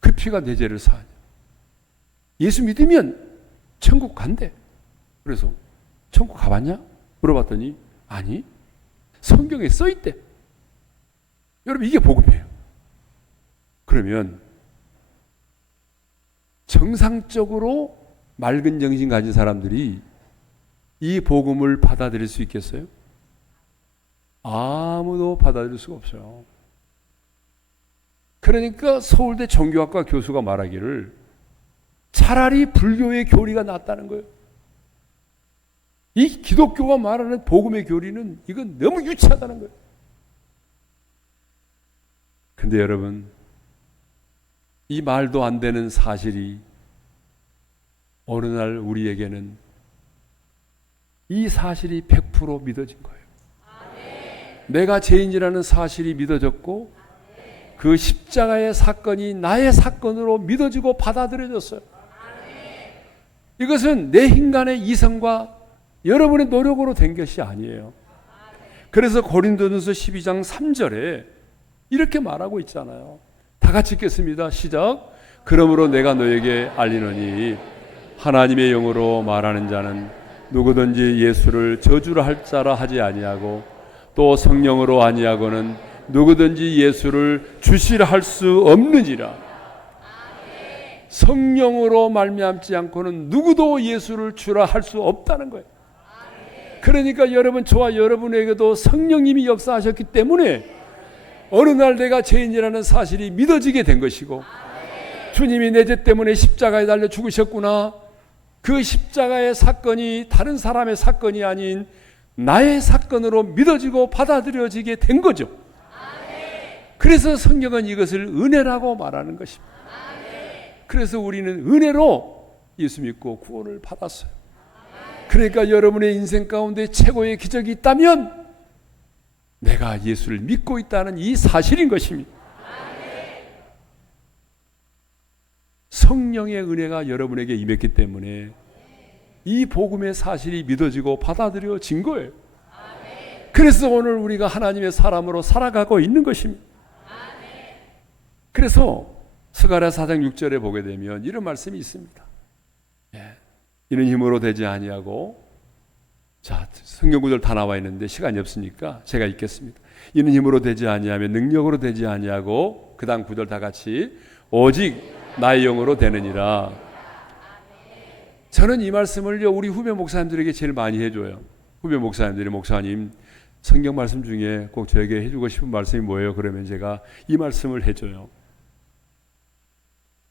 그 피가 내 죄를 사하냐. 예수 믿으면 천국 간대. 그래서 천국 가봤냐? 물어봤더니 아니, 성경에 써있대. 여러분, 이게 복음이에요. 그러면 정상적으로 맑은 정신 가진 사람들이 이 복음을 받아들일 수 있겠어요? 아무도 받아들일 수가 없어요. 그러니까 서울대 종교학과 교수가 말하기를 차라리 불교의 교리가 낫다는 거예요. 이 기독교가 말하는 복음의 교리는 이건 너무 유치하다는 거예요. 근데 여러분, 이 말도 안 되는 사실이 어느 날 우리에게는 이 사실이 100% 믿어진 거예요. 내가 죄인이라는 사실이 믿어졌고 그 십자가의 사건이 나의 사건으로 믿어지고 받아들여졌어요. 이것은 내 인간의 이성과 여러분의 노력으로 된 것이 아니에요. 그래서 고린도전서 12장 3절에 이렇게 말하고 있잖아요. 다 같이 읽겠습니다. 시작. 그러므로 내가 너에게 알리노니 하나님의 영으로 말하는 자는 누구든지 예수를 저주를 할 자라 하지 아니하고 또 성령으로 아니하고는 누구든지 예수를 주시라 할 수 없느니라. 성령으로 말미암지 않고는 누구도 예수를 주라 할 수 없다는 거예요. 그러니까 여러분, 저와 여러분에게도 성령님이 역사하셨기 때문에 어느 날 내가 죄인이라는 사실이 믿어지게 된 것이고 주님이 내 죄 때문에 십자가에 달려 죽으셨구나. 그 십자가의 사건이 다른 사람의 사건이 아닌 나의 사건으로 믿어지고 받아들여지게 된 거죠. 그래서 성경은 이것을 은혜라고 말하는 것입니다. 그래서 우리는 은혜로 예수 믿고 구원을 받았어요. 그러니까 여러분의 인생 가운데 최고의 기적이 있다면 내가 예수를 믿고 있다는 이 사실인 것입니다. 성령의 은혜가 여러분에게 임했기 때문에 이 복음의 사실이 믿어지고 받아들여진 거예요. 그래서 오늘 우리가 하나님의 사람으로 살아가고 있는 것입니다. 그래서 스가랴 4장 6절에 보게 되면 이런 말씀이 있습니다. 이는 힘으로 되지 아니하고, 자, 성경 구절 다 나와 있는데 시간이 없으니까 제가 읽겠습니다. 이는 힘으로 되지 아니하며 능력으로 되지 아니하고, 그 다음 구절 다 같이 오직 나의 영으로 되느니라. 저는 이 말씀을요 우리 후배 목사님들에게 제일 많이 해줘요. 후배 목사님들이 목사님 성경 말씀 중에 꼭 저에게 해주고 싶은 말씀이 뭐예요? 그러면 제가 이 말씀을 해줘요.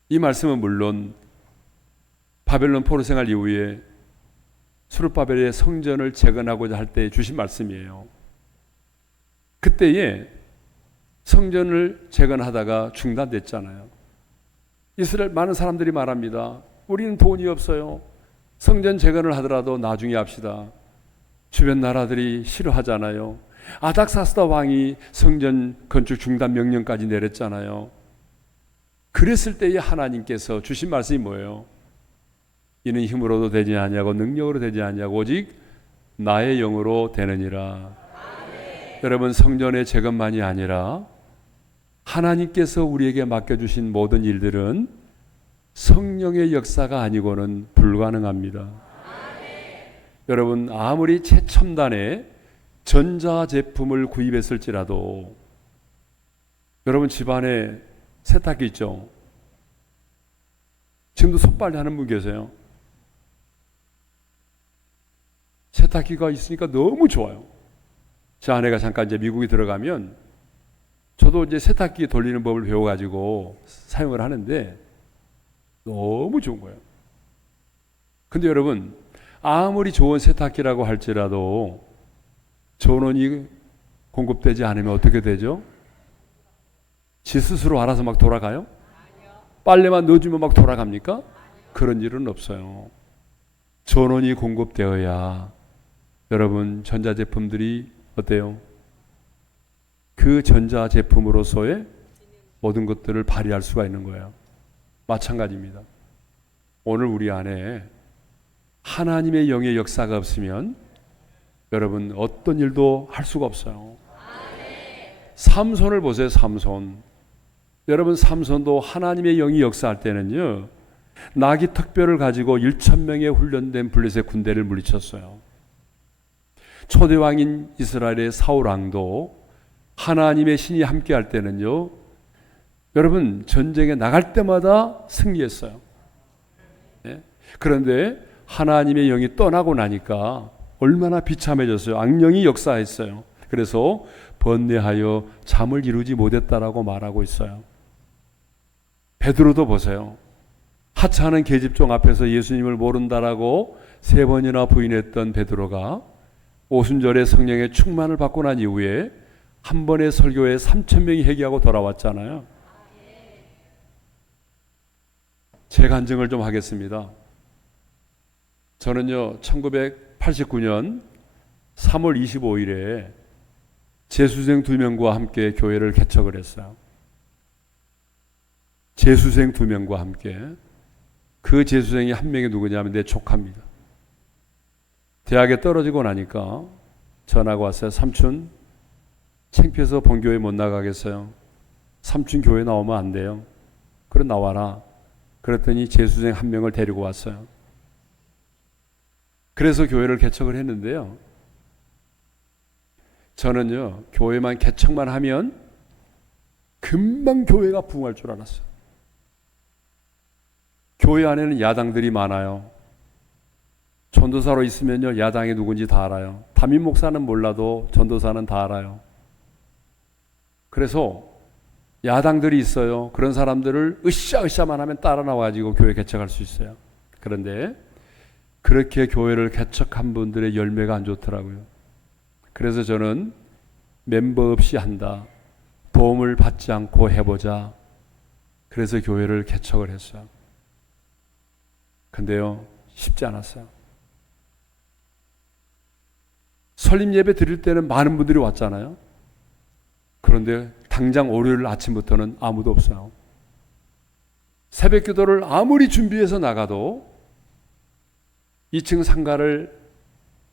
이 말씀은 물론 바벨론 포로 생활 이후에 수르바벨의 성전을 재건하고자 할 때 주신 말씀이에요. 그때에 성전을 재건하다가 중단됐잖아요. 이스라엘 많은 사람들이 말합니다. 우리는 돈이 없어요. 성전 재건을 하더라도 나중에 합시다. 주변 나라들이 싫어하잖아요. 아닥사스다 왕이 성전 건축 중단 명령까지 내렸잖아요. 그랬을 때에 하나님께서 주신 말씀이 뭐예요? 이는 힘으로도 되지 아니하고 능력으로 되지 아니하고 오직 나의 영으로 되느니라. 여러분, 성전의 재건만이 아니라 하나님께서 우리에게 맡겨주신 모든 일들은 성령의 역사가 아니고는 불가능합니다. 여러분, 아무리 최첨단의 전자제품을 구입했을지라도 여러분 집안에 세탁기 있죠? 지금도 손빨래 하는 분 계세요? 세탁기가 있으니까 너무 좋아요. 제 아내가 잠깐 이제 미국에 들어가면 저도 이제 세탁기 돌리는 법을 배워가지고 사용을 하는데 너무 좋은 거예요. 근데 여러분, 아무리 좋은 세탁기라고 할지라도 전원이 공급되지 않으면 어떻게 되죠? 지 스스로 알아서 막 돌아가요? 빨래만 넣어주면 막 돌아갑니까? 그런 일은 없어요. 전원이 공급되어야 여러분 전자제품들이 어때요? 그 전자제품으로서의 모든 것들을 발휘할 수가 있는 거예요. 마찬가지입니다. 오늘 우리 안에 하나님의 영의 역사가 없으면 여러분 어떤 일도 할 수가 없어요. 삼손을 보세요. 삼손. 여러분, 삼손도 하나님의 영이 역사할 때는요 나귀 특별을 가지고 1,000명의 훈련된 블레셋 군대를 물리쳤어요. 초대왕인 이스라엘의 사울 왕도 하나님의 신이 함께 할 때는요 여러분 전쟁에 나갈 때마다 승리했어요. 네? 그런데 하나님의 영이 떠나고 나니까 얼마나 비참해졌어요. 악령이 역사했어요. 그래서 번뇌하여 잠을 이루지 못했다라고 말하고 있어요. 베드로도 보세요. 하찮은 계집종 앞에서 예수님을 모른다라고 3번이나 부인했던 베드로가 오순절에 성령의 충만을 받고 난 이후에 한 번의 설교에 3,000명이 회개하고 돌아왔잖아요. 제 간증을 좀 하겠습니다. 저는요 1989년 3월 25일에 재수생 2명과 함께 교회를 개척을 했어요. 재수생 2명과 함께. 그 재수생이 한 명이 누구냐면 내 조카입니다. 대학에 떨어지고 나니까 전화가 왔어요. 삼촌 창피해서 본교회 못 나가겠어요. 삼촌 교회 나오면 안 돼요. 그래 나와라. 그랬더니 재수생 1명을 데리고 왔어요. 그래서 교회를 개척을 했는데요. 저는요 교회만 개척만 하면 금방 교회가 부흥할 줄 알았어요. 교회 안에는 야당들이 많아요. 전도사로 있으면요 야당이 누군지 다 알아요. 담임 목사는 몰라도 전도사는 다 알아요. 그래서 야당들이 있어요. 그런 사람들을 으쌰으쌰만 하면 따라 나와가지고 교회 개척할 수 있어요. 그런데 그렇게 교회를 개척한 분들의 열매가 안 좋더라고요. 그래서 저는 멤버 없이 한다. 도움을 받지 않고 해보자. 그래서 교회를 개척을 했어요. 근데요, 쉽지 않았어요. 설립 예배 드릴 때는 많은 분들이 왔잖아요. 그런데 당장 월요일 아침부터는 아무도 없어요. 새벽 기도를 아무리 준비해서 나가도 2층 상가를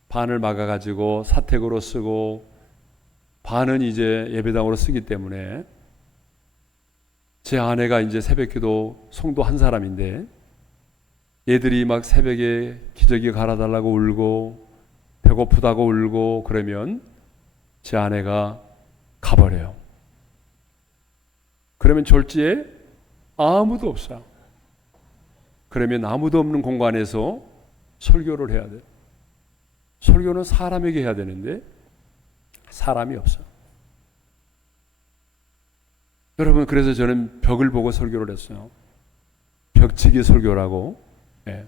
반을 막아가지고 사택으로 쓰고 반은 이제 예배당으로 쓰기 때문에 제 아내가 이제 새벽 기도 성도 한 사람인데 얘들이 막 새벽에 기저귀 갈아달라고 울고 배고프다고 울고 그러면 제 아내가 가버려요. 그러면 졸지에 아무도 없어요. 그러면 아무도 없는 공간에서 설교를 해야 돼요. 설교는 사람에게 해야 되는데 사람이 없어요. 여러분, 그래서 저는 벽을 보고 설교를 했어요. 벽치기 설교라고. 네.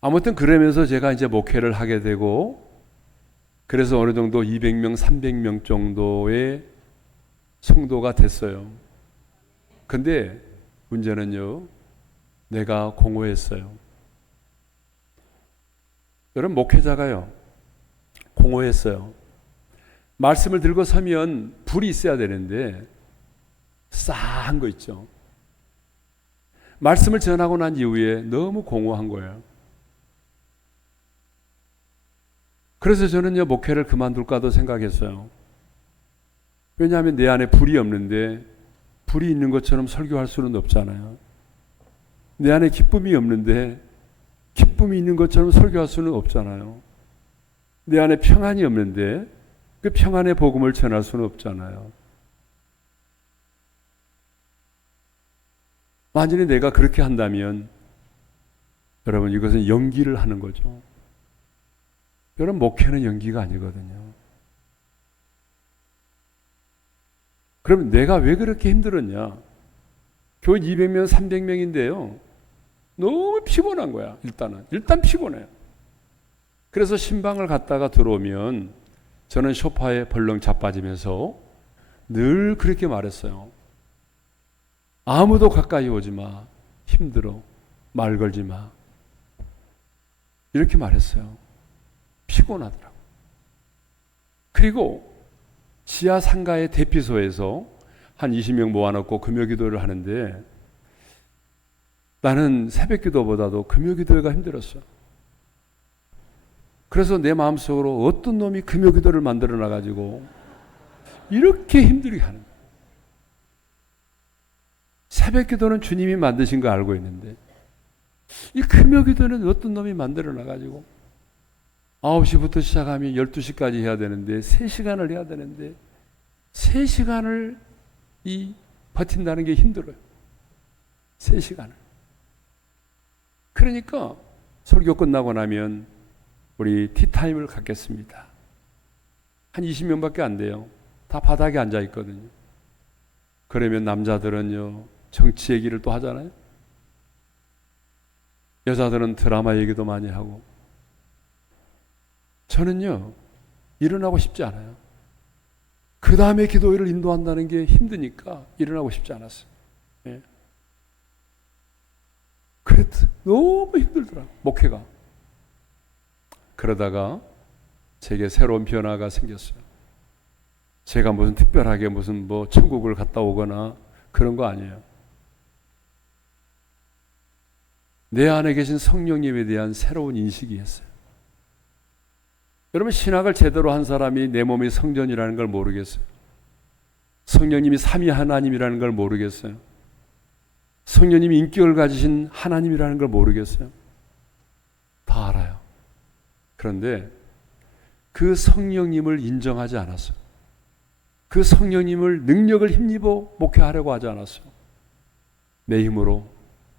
아무튼 그러면서 제가 이제 목회를 하게 되고 그래서 어느 정도 200명, 300명 정도의 성도가 됐어요. 근데 문제는요, 내가 공허했어요. 여러분, 목회자가요, 공허했어요. 말씀을 들고 서면 불이 있어야 되는데 싸한 거 있죠. 말씀을 전하고 난 이후에 너무 공허한 거예요. 그래서 저는요, 목회를 그만둘까도 생각했어요. 왜냐하면 내 안에 불이 없는데 불이 있는 것처럼 설교할 수는 없잖아요. 내 안에 기쁨이 없는데 기쁨이 있는 것처럼 설교할 수는 없잖아요. 내 안에 평안이 없는데 그 평안의 복음을 전할 수는 없잖아요. 만약에 내가 그렇게 한다면 여러분, 이것은 연기를 하는 거죠. 여러분, 목회는 연기가 아니거든요. 그럼 내가 왜 그렇게 힘들었냐? 교회 200명, 300명인데요. 너무 피곤한 거야. 일단 피곤해요. 그래서 신방을 갔다가 들어오면 저는 소파에 벌렁 자빠지면서 늘 그렇게 말했어요. 아무도 가까이 오지 마. 힘들어. 말 걸지 마. 이렇게 말했어요. 피곤하더라고. 그리고 지하 상가의 대피소에서 한 20명 모아놓고 금요기도를 하는데 나는 새벽기도보다도 금요기도가 힘들었어. 그래서 내 마음속으로 어떤 놈이 금요기도를 만들어 놔가지고 이렇게 힘들게 하는 거야. 새벽기도는 주님이 만드신 거 알고 있는데 이 금요기도는 어떤 놈이 만들어 놔가지고 9시부터 시작하면 12시까지 해야 되는데 3시간을 해야 되는데 3시간을 버틴다는 게 힘들어요. 3시간을. 그러니까 설교 끝나고 나면 우리 티타임을 갖겠습니다. 한 20명밖에 안 돼요. 다 바닥에 앉아 있거든요. 그러면 남자들은요, 정치 얘기를 또 하잖아요. 여자들은 드라마 얘기도 많이 하고. 저는요, 일어나고 싶지 않아요. 그 다음에 기도회를 인도한다는 게 힘드니까 일어나고 싶지 않았어요. 예. 그래도 너무 힘들더라고요, 목회가. 그러다가 제게 새로운 변화가 생겼어요. 제가 무슨 특별하게 무슨 천국을 갔다 오거나 그런 거 아니에요. 내 안에 계신 성령님에 대한 새로운 인식이 있어요. 여러분, 신학을 제대로 한 사람이 내 몸이 성전이라는 걸 모르겠어요. 성령님이 삼위 하나님이라는 걸 모르겠어요. 성령님이 인격을 가지신 하나님이라는 걸 모르겠어요. 다 알아요. 그런데 그 성령님을 인정하지 않았어요. 그 성령님을 능력을 힘입어 목회하려고 하지 않았어요. 내 힘으로,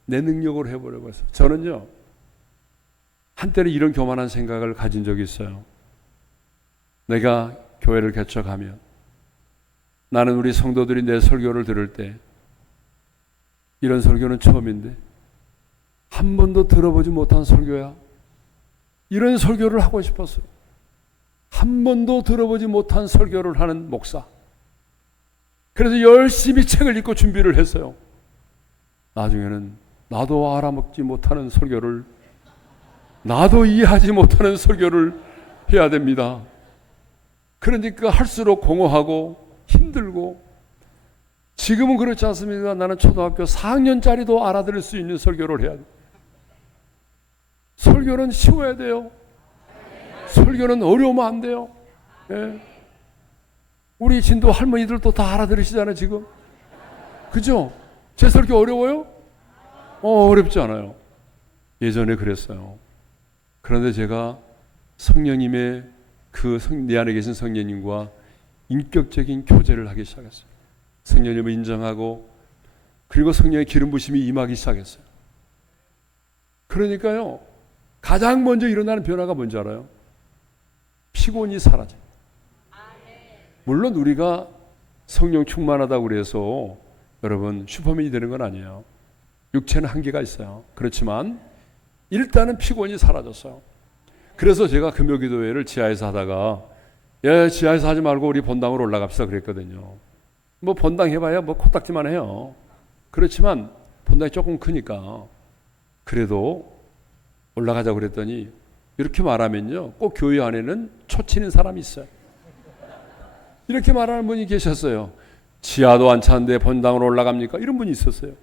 내 능력으로 해보려고 했어요. 저는요, 한때는 이런 교만한 생각을 가진 적이 있어요. 내가 교회를 개척하면 나는 우리 성도들이 내 설교를 들을 때 이런 설교는 처음인데 한 번도 들어보지 못한 설교야. 이런 설교를 하고 싶었어요. 한 번도 들어보지 못한 설교를 하는 목사. 그래서 열심히 책을 읽고 준비를 했어요. 나중에는 나도 알아먹지 못하는 설교를, 나도 이해하지 못하는 설교를 해야 됩니다. 그러니까 할수록 공허하고 힘들고, 지금은 그렇지 않습니다. 나는 초등학교 4학년짜리도 알아들을 수 있는 설교를 해야 돼요. 설교는 쉬워야 돼요. 설교는 어려우면 안 돼요. 예. 우리 진도 할머니들도 다 알아들으시잖아요, 지금. 그죠? 제 설교 어려워요? 어렵지 않아요. 예전에 그랬어요. 그런데 제가 성령님의 내 안에 계신 성령님과 인격적인 교제를 하기 시작했어요. 성령님을 인정하고, 그리고 성령의 기름 부심이 임하기 시작했어요. 그러니까요, 가장 먼저 일어나는 변화가 뭔지 알아요? 피곤이 사라져요. 물론 우리가 성령 충만하다고 그래서 여러분 슈퍼맨이 되는 건 아니에요. 육체는 한계가 있어요. 그렇지만 일단은 피곤이 사라졌어요. 그래서 제가 금요기도회를 지하에서 하다가, 지하에서 하지 말고 우리 본당으로 올라갑시다 그랬거든요. 뭐 본당 해봐야 뭐 코딱지만 해요. 그렇지만 본당이 조금 크니까 그래도 올라가자고 그랬더니, 이렇게 말하면요, 꼭 교회 안에는 초치는 사람이 있어요. 이렇게 말하는 분이 계셨어요. 지하도 안 차는데 본당으로 올라갑니까? 이런 분이 있었어요.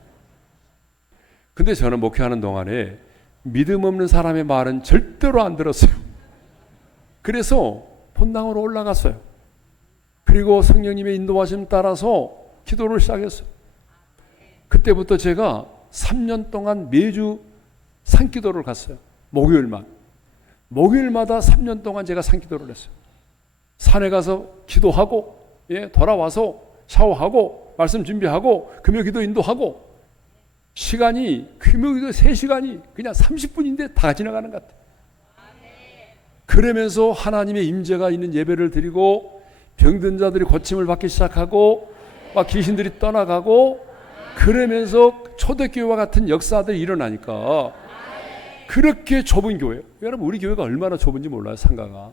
근데 저는 목회하는 동안에 믿음 없는 사람의 말은 절대로 안 들었어요. 그래서 본당으로 올라갔어요. 그리고 성령님의 인도하심 따라서 기도를 시작했어요. 그때부터 제가 3년 동안 매주 산기도를 갔어요. 목요일마다 3년 동안 제가 산기도를 했어요. 산에 가서 기도하고, 돌아와서 샤워하고, 말씀 준비하고, 금요기도 인도하고, 시간이 금요기도 3시간이 그냥 30분인데 다 지나가는 것 같아요. 그러면서 하나님의 임재가 있는 예배를 드리고, 병든 자들이 고침을 받기 시작하고, 막 귀신들이 떠나가고, 그러면서 초대교회와 같은 역사들이 일어나니까, 그렇게 좁은 교회. 여러분, 우리 교회가 얼마나 좁은지 몰라요, 상가가.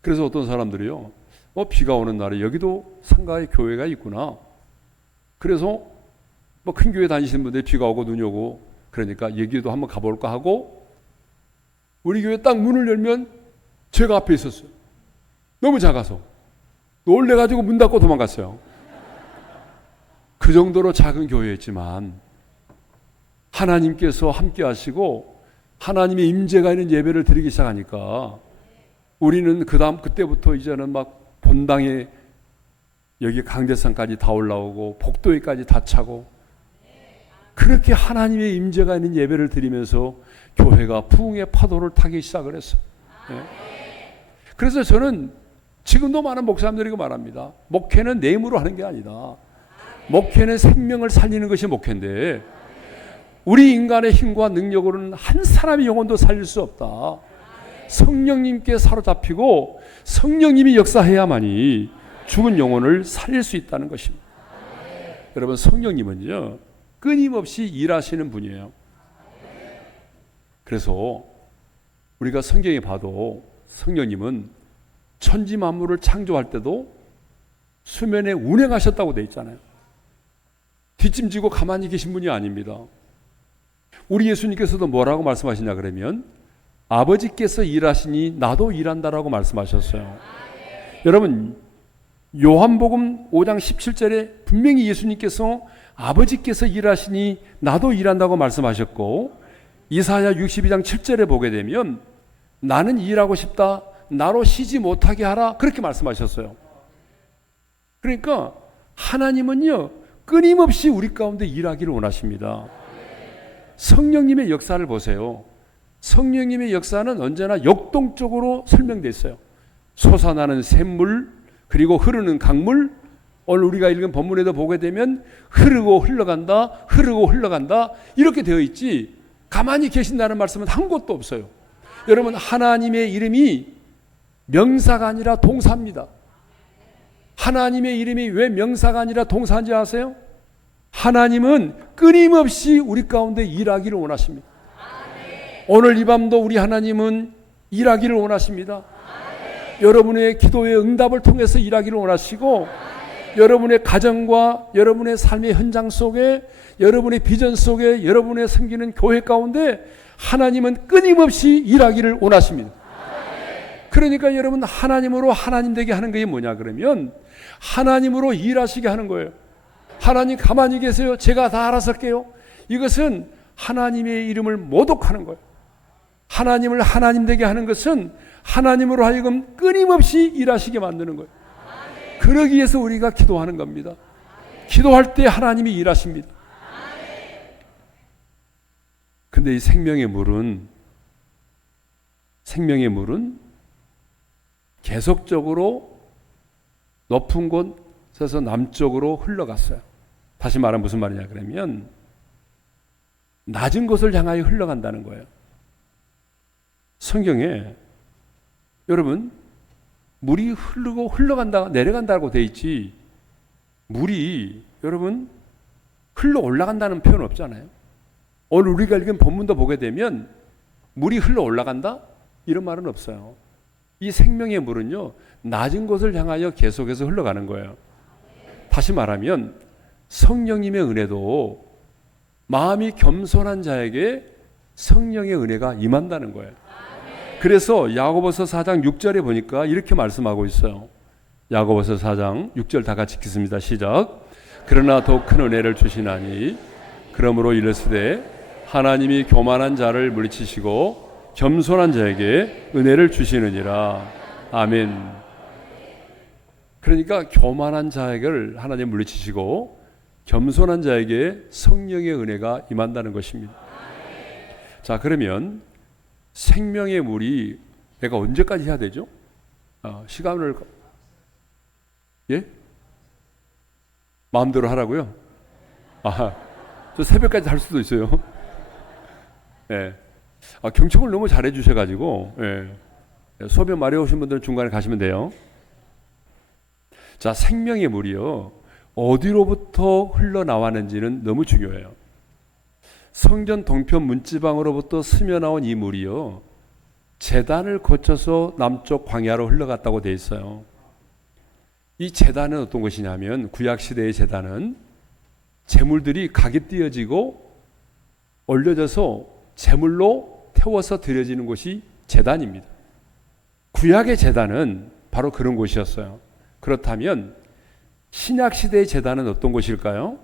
그래서 어떤 사람들이요, 비가 오는 날에 여기도 상가에 교회가 있구나. 그래서 큰 교회 다니시는 분들이 비가 오고 눈이 오고 그러니까 여기도 한번 가볼까 하고, 우리 교회 딱 문을 열면 제가 앞에 있었어요. 너무 작아서 놀래가지고 문 닫고 도망갔어요. 그 정도로 작은 교회였지만 하나님께서 함께 하시고 하나님의 임재가 있는 예배를 드리기 시작하니까, 우리는 그때부터 이제는 막 본당에 여기 강대상까지 다 올라오고 복도에까지 다 차고, 그렇게 하나님의 임재가 있는 예배를 드리면서 교회가 부흥의 파도를 타기 시작을 했어요. 그래서 저는 지금도 많은 목사님들이 말합니다. 목회는 내 힘으로 하는 게 아니다. 목회는 생명을 살리는 것이 목회인데, 우리 인간의 힘과 능력으로는 한 사람의 영혼도 살릴 수 없다. 성령님께 사로잡히고 성령님이 역사해야만이 죽은 영혼을 살릴 수 있다는 것입니다. 여러분, 성령님은요, 끊임없이 일하시는 분이에요. 그래서 우리가 성경에 봐도 성령님은 천지 만물을 창조할 때도 수면에 운행하셨다고 되어 있잖아요. 뒷짐지고 가만히 계신 분이 아닙니다. 우리 예수님께서도 뭐라고 말씀하시냐 그러면, 아버지께서 일하시니 나도 일한다라고 말씀하셨어요. 여러분, 요한복음 5장 17절에 분명히 예수님께서 아버지께서 일하시니 나도 일한다고 말씀하셨고, 이사야 62장 7절에 보게 되면 나는 일하고 싶다, 나로 쉬지 못하게 하라, 그렇게 말씀하셨어요. 그러니까 하나님은요, 끊임없이 우리 가운데 일하기를 원하십니다. 성령님의 역사를 보세요. 성령님의 역사는 언제나 역동적으로 설명되어 있어요. 솟아나는 샘물, 그리고 흐르는 강물, 오늘 우리가 읽은 본문에도 보게 되면 흐르고 흘러간다, 흐르고 흘러간다, 이렇게 되어 있지, 가만히 계신다는 말씀은 한 곳도 없어요. 여러분, 하나님의 이름이 명사가 아니라 동사입니다. 하나님의 이름이 왜 명사가 아니라 동사인지 아세요? 하나님은 끊임없이 우리 가운데 일하기를 원하십니다. 오늘 이 밤도 우리 하나님은 일하기를 원하십니다. 여러분의 기도의 응답을 통해서 일하기를 원하시고, 여러분의 가정과 여러분의 삶의 현장 속에, 여러분의 비전 속에, 여러분의 섬기는 교회 가운데 하나님은 끊임없이 일하기를 원하십니다. 그러니까 여러분, 하나님으로 하나님 되게 하는 게 뭐냐 그러면 하나님으로 일하시게 하는 거예요. 하나님 가만히 계세요, 제가 다 알아서 할게요. 이것은 하나님의 이름을 모독하는 거예요. 하나님을 하나님 되게 하는 것은 하나님으로 하여금 끊임없이 일하시게 만드는 거예요. 그러기 위해서 우리가 기도하는 겁니다. 기도할 때 하나님이 일하십니다. 근데 이 생명의 물은 계속적으로 높은 곳에서 남쪽으로 흘러갔어요. 다시 말하면 무슨 말이냐 그러면 낮은 곳을 향하여 흘러간다는 거예요. 성경에 여러분, 물이 흐르고 흘러간다, 내려간다고 돼 있지, 물이 여러분 흘러 올라간다는 표현 없잖아요. 오늘 우리가 읽은 본문도 보게 되면 물이 흘러 올라간다? 이런 말은 없어요. 이 생명의 물은요, 낮은 곳을 향하여 계속해서 흘러가는 거예요. 다시 말하면 성령님의 은혜도 마음이 겸손한 자에게 성령의 은혜가 임한다는 거예요. 그래서 야고보서 4장 6절에 보니까 이렇게 말씀하고 있어요. 야고보서 4장 6절 다 같이 읽겠습니다. 시작. 그러나 더 큰 은혜를 주시나니 그러므로 이르시되 하나님이 교만한 자를 물리치시고 겸손한 자에게 은혜를 주시느니라. 아멘. 그러니까 교만한 자에게 하나님 물리치시고 겸손한 자에게 성령의 은혜가 임한다는 것입니다. 자, 그러면 생명의 물이 내가 언제까지 해야 되죠? 시간을 마음대로 하라고요? 저 새벽까지 할 수도 있어요. 경청을 너무 잘해 주셔가지고 소변 마려우신 분들은 중간에 가시면 돼요. 자, 생명의 물이요, 어디로부터 흘러나왔는지는 너무 중요해요. 성전 동편 문지방으로부터 스며나온 이 물이요, 제단을 거쳐서 남쪽 광야로 흘러갔다고 돼 있어요. 이 제단은 어떤 것이냐면, 구약시대의 제단은 제물들이 각이 띄어지고 올려져서 제물로 태워서 드려지는 곳이 제단입니다. 구약의 제단은 바로 그런 곳이었어요. 그렇다면 신약시대의 제단은 어떤 곳일까요?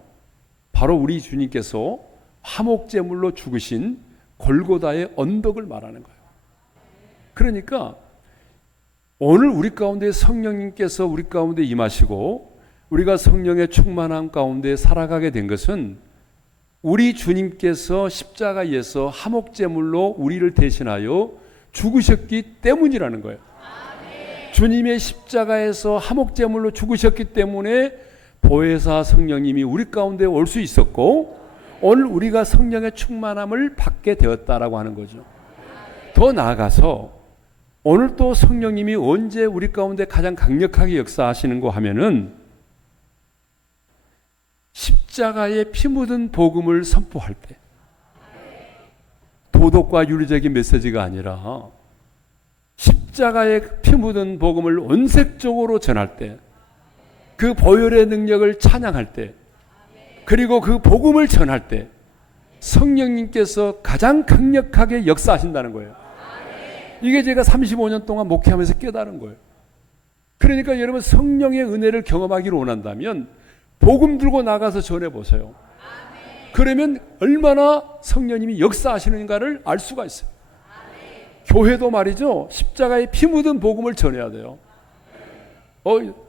바로 우리 주님께서 화목제물로 죽으신 골고다의 언덕을 말하는 거예요. 그러니까 오늘 우리 가운데 성령님께서 우리 가운데 임하시고 우리가 성령의 충만함 가운데 살아가게 된 것은 우리 주님께서 십자가에서 화목제물로 우리를 대신하여 죽으셨기 때문이라는 거예요. 주님의 십자가에서 화목제물로 죽으셨기 때문에 보혜사 성령님이 우리 가운데 올 수 있었고, 오늘 우리가 성령의 충만함을 받게 되었다라고 하는 거죠. 더 나아가서 오늘 또 성령님이 언제 우리 가운데 가장 강력하게 역사하시는가 하면은 십자가에 피 묻은 복음을 선포할 때, 도덕과 윤리적인 메시지가 아니라 십자가에 피 묻은 복음을 온색적으로 전할 때, 그 보혈의 능력을 찬양할 때, 그리고 그 복음을 전할 때 성령님께서 가장 강력하게 역사하신다는 거예요. 이게 제가 35년 동안 목회하면서 깨달은 거예요. 그러니까 여러분, 성령의 은혜를 경험하기를 원한다면 복음 들고 나가서 전해보세요. 그러면 얼마나 성령님이 역사하시는가를 알 수가 있어요. 교회도 말이죠, 십자가에 피 묻은 복음을 전해야 돼요.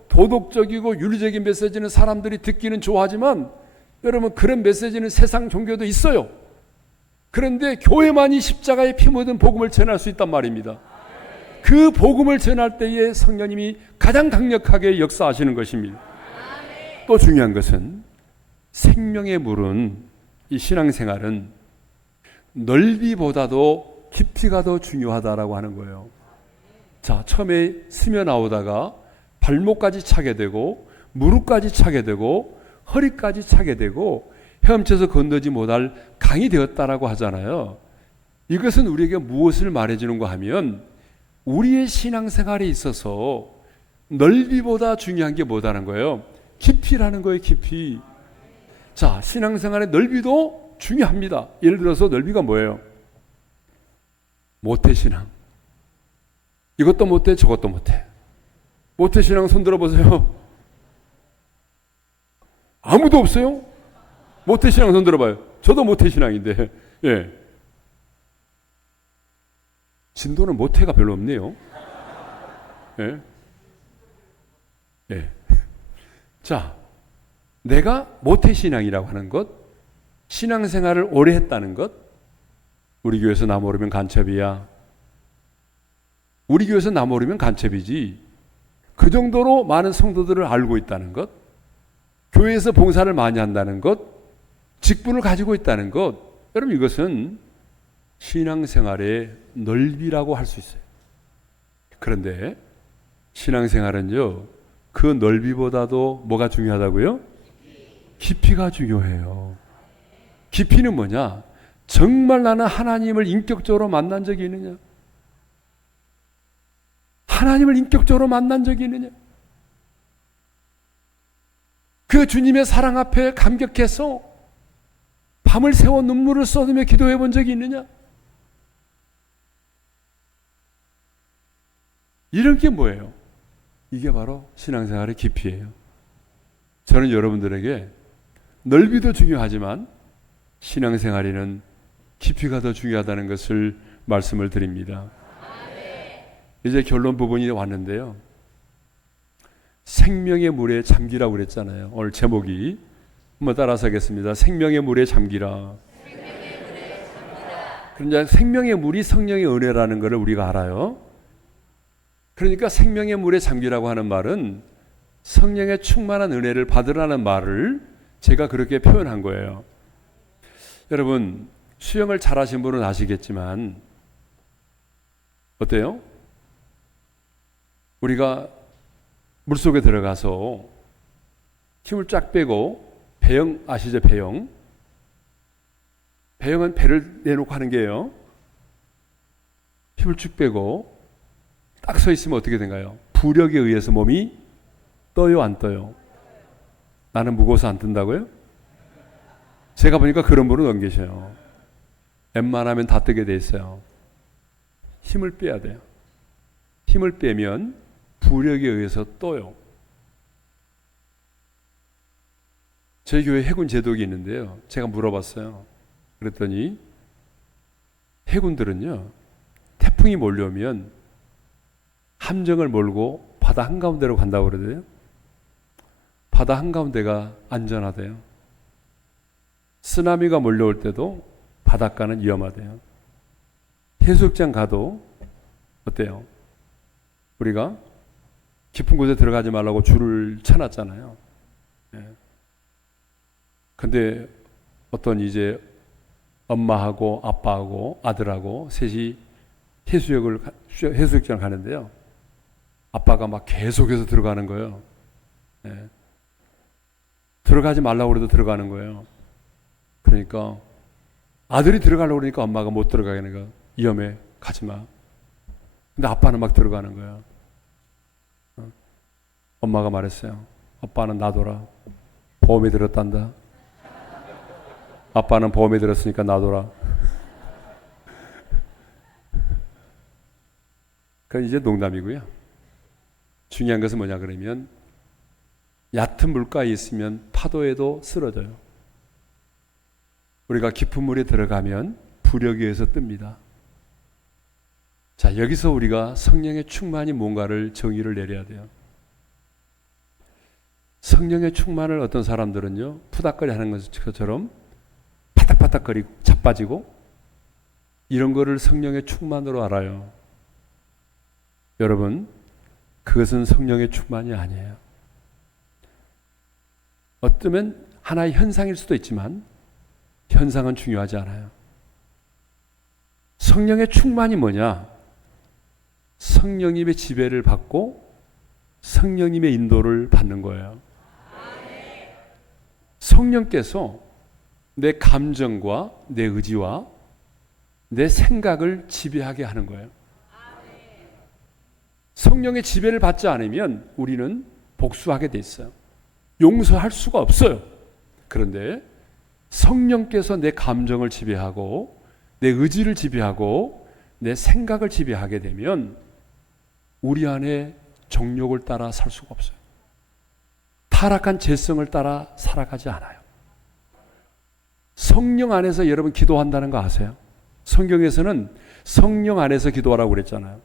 도덕적이고 윤리적인 메시지는 사람들이 듣기는 좋아하지만 여러분, 그런 메시지는 세상 종교도 있어요. 그런데 교회만이 십자가에 피 묻은 복음을 전할 수 있단 말입니다. 그 복음을 전할 때에 성령님이 가장 강력하게 역사하시는 것입니다. 또 중요한 것은 생명의 물은, 이 신앙생활은 넓이보다도 깊이가 더 중요하다라고 하는 거예요. 자, 처음에 스며 나오다가 발목까지 차게 되고 무릎까지 차게 되고 허리까지 차게 되고 헤엄쳐서 건너지 못할 강이 되었다라고 하잖아요. 이것은 우리에게 무엇을 말해주는가 하면 우리의 신앙생활에 있어서 넓이보다 중요한 게 뭐다는 거예요? 깊이라는 거예요. 깊이. 자, 신앙생활의 넓이도 중요합니다. 예를 들어서 넓이가 뭐예요? 모태신앙. 이것도 못해 저것도 못해. 모태신앙 손 들어보세요. 아무도 없어요? 모태신앙 손 들어봐요. 저도 모태신앙인데. 예. 진도는 모태가 별로 없네요. 예. 예. 자, 내가 모태신앙이라고 하는 것, 신앙생활을 오래 했다는 것, 우리 교회에서 나 모르면 간첩이야. 우리 교회에서 나 모르면 간첩이지. 그 정도로 많은 성도들을 알고 있다는 것, 교회에서 봉사를 많이 한다는 것, 직분을 가지고 있다는 것, 여러분 이것은 신앙생활의 넓이라고 할 수 있어요. 그런데 신앙생활은요, 그 넓이보다도 뭐가 중요하다고요? 깊이가 중요해요. 깊이는 뭐냐? 정말 나는 하나님을 인격적으로 만난 적이 있느냐? 하나님을 인격적으로 만난 적이 있느냐? 그 주님의 사랑 앞에 감격해서 밤을 새워 눈물을 쏟으며 기도해 본 적이 있느냐? 이런 게 뭐예요? 이게 바로 신앙생활의 깊이예요. 저는 여러분들에게 넓이도 중요하지만 신앙생활에는 깊이가 더 중요하다는 것을 말씀을 드립니다. 이제 결론 부분이 왔는데요. 생명의 물에 잠기라고 그랬잖아요. 오늘 제목이 한번 따라서 하겠습니다. 생명의 물에 잠기라. 그런데 생명의 물이 성령의 은혜라는 것을 우리가 알아요. 그러니까 생명의 물에 잠기라고 하는 말은 성령의 충만한 은혜를 받으라는 말을 제가 그렇게 표현한 거예요. 여러분, 수영을 잘하신 분은 아시겠지만 어때요? 우리가 물속에 들어가서 힘을 쫙 빼고, 배영 아시죠? 배영. 배영은 배를 내놓고 하는 게요. 힘을 쭉 빼고 딱 서 있으면 어떻게 된가요? 부력에 의해서 몸이 떠요, 안 떠요? 나는 무거워서 안 뜬다고요? 제가 보니까 그런 분은 안 계셔요. 웬만하면 다 뜨게 돼 있어요. 힘을 빼야 돼요. 힘을 빼면 부력에 의해서 떠요. 저희 교회 해군 제독이 있는데요. 제가 물어봤어요. 그랬더니 해군들은요, 태풍이 몰려오면 함정을 몰고 바다 한가운데로 간다고 그러대요. 바다 한가운데가 안전하대요. 쓰나미가 몰려올 때도 바닷가는 위험하대요. 해수욕장 가도 어때요? 우리가 깊은 곳에 들어가지 말라고 줄을 쳐놨잖아요. 근데 어떤 이제 엄마하고 아빠하고 아들하고 셋이 해수욕장을 가는데요. 아빠가 막 계속해서 들어가는 거예요. 들어가지 말라고 그래도 들어가는 거예요. 그러니까 아들이 들어가려고 그러니까 엄마가 못 들어가게 하는 거야. 위험해, 가지 마. 근데 아빠는 막 들어가는 거야. 엄마가 말했어요. 아빠는 놔둬라. 보험이 들었단다. 아빠는 보험이 들었으니까 놔둬라. 그건 이제 농담이고요. 중요한 것은 뭐냐 그러면 얕은 물가에 있으면 파도에도 쓰러져요. 우리가 깊은 물에 들어가면 부력에 의해서 뜹니다. 자, 여기서 우리가 성령의 충만이 뭔가를 정의를 내려야 돼요. 성령의 충만을 어떤 사람들은요, 푸닥거리 하는 것처럼 파닥파닥거리고 자빠지고 이런 거를 성령의 충만으로 알아요. 여러분, 그것은 성령의 충만이 아니에요. 어쩌면 하나의 현상일 수도 있지만 현상은 중요하지 않아요. 성령의 충만이 뭐냐? 성령님의 지배를 받고 성령님의 인도를 받는 거예요. 성령께서 내 감정과 내 의지와 내 생각을 지배하게 하는 거예요. 성령의 지배를 받지 않으면 우리는 복수하게 돼 있어요. 용서할 수가 없어요. 그런데 성령께서 내 감정을 지배하고 내 의지를 지배하고 내 생각을 지배하게 되면 우리 안에 정욕을 따라 살 수가 없어요. 타락한 죄성을 따라 살아가지 않아요. 성령 안에서 여러분 기도한다는 거 아세요? 성경에서는 성령 안에서 기도하라고 그랬잖아요.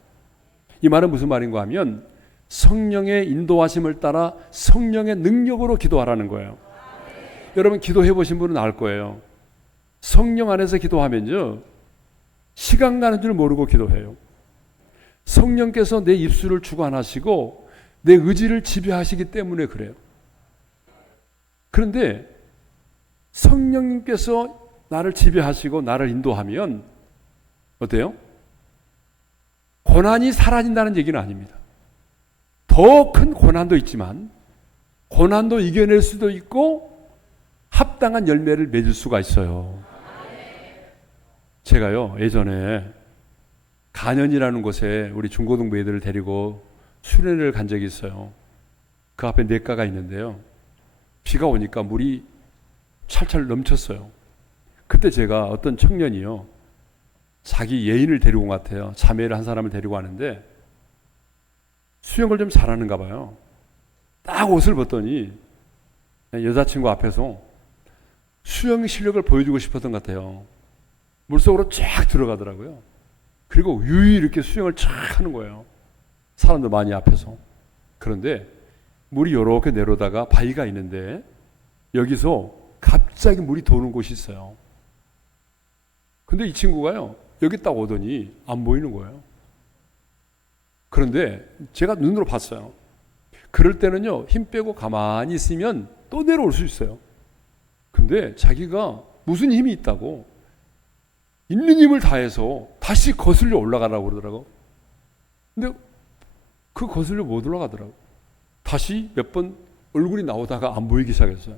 이 말은 무슨 말인가 하면 성령의 인도하심을 따라 성령의 능력으로 기도하라는 거예요. 여러분 기도해 보신 분은 알 거예요. 성령 안에서 기도하면요, 시간 가는 줄 모르고 기도해요. 성령께서 내 입술을 주관하시고 내 의지를 지배하시기 때문에 그래요. 그런데 성령님께서 나를 지배하시고 나를 인도하면 어때요? 고난이 사라진다는 얘기는 아닙니다. 더 큰 고난도 있지만 고난도 이겨낼 수도 있고 합당한 열매를 맺을 수가 있어요. 제가요, 예전에 간현이라는 곳에 우리 중고등부 애들을 데리고 수련회를 간 적이 있어요. 그 앞에 냇가가 있는데요, 비가 오니까 물이 찰찰 넘쳤어요. 그때 제가 어떤 청년이요, 자기 예인을 데리고 온 것 같아요. 자매를 한 사람을 데리고 왔는데 수영을 좀 잘하는가 봐요. 딱 옷을 벗더니 여자친구 앞에서 수영 실력을 보여주고 싶었던 것 같아요. 물속으로 쫙 들어가더라고요. 그리고 유유히 이렇게 수영을 쫙 하는 거예요. 사람들 많이 앞에서. 그런데 물이 이렇게 내려오다가 바위가 있는데 여기서 갑자기 물이 도는 곳이 있어요. 근데 이 친구가요, 여기 딱 오더니 안 보이는 거예요. 그런데 제가 눈으로 봤어요. 그럴 때는요, 힘 빼고 가만히 있으면 또 내려올 수 있어요. 근데 자기가 무슨 힘이 있다고 있는 힘을 다해서 다시 거슬려 올라가라고 그러더라고. 근데 그 거슬려 못 올라가더라고. 다시 몇 번 얼굴이 나오다가 안 보이기 시작했어요.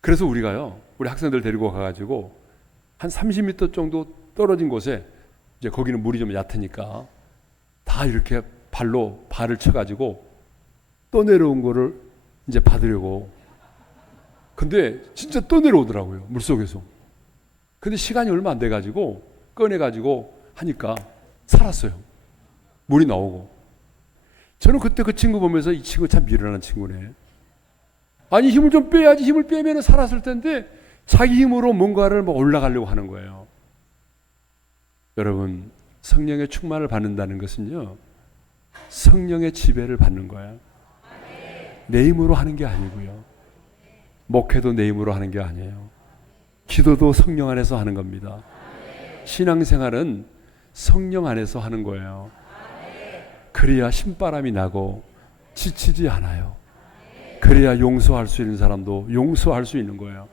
그래서 우리가요, 우리 학생들 데리고 가가지고 한 30m 정도 떨어진 곳에, 이제 거기는 물이 좀 얕으니까 다 이렇게 발로 발을 쳐가지고 떠내려온 거를 이제 받으려고. 근데 진짜 떠내려오더라고요, 물속에서. 근데 시간이 얼마 안 돼가지고 꺼내가지고 하니까 살았어요. 물이 나오고. 저는 그때 그 친구 보면서 이 친구 참 미련한 친구네. 아니, 힘을 좀 빼야지. 힘을 빼면 살았을 텐데 자기 힘으로 뭔가를 뭐 올라가려고 하는 거예요. 여러분, 성령의 충만을 받는다는 것은요, 성령의 지배를 받는 거예요. 내 힘으로 하는 게 아니고요, 목회도 내 힘으로 하는 게 아니에요. 기도도 성령 안에서 하는 겁니다. 신앙생활은 성령 안에서 하는 거예요. 그래야 신바람이 나고 지치지 않아요. 그래야 용서할 수 있는 사람도 용서할 수 있는 거예요.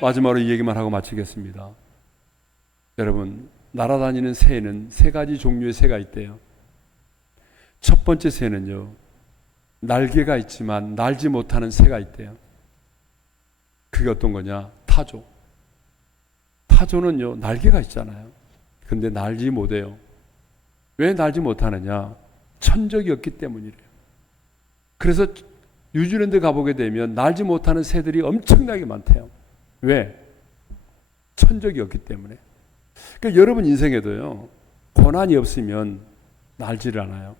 마지막으로 이 얘기만 하고 마치겠습니다. 여러분, 날아다니는 새에는 세 가지 종류의 새가 있대요. 첫 번째 새는요, 날개가 있지만 날지 못하는 새가 있대요. 그게 어떤 거냐? 타조. 타조는요, 날개가 있잖아요. 근데 날지 못해요. 왜 날지 못하느냐? 천적이 없기 때문이래요. 그래서 뉴질랜드 가보게 되면 날지 못하는 새들이 엄청나게 많대요. 왜? 천적이 없기 때문에. 그러니까 여러분 인생에도요, 고난이 없으면 날지를 않아요.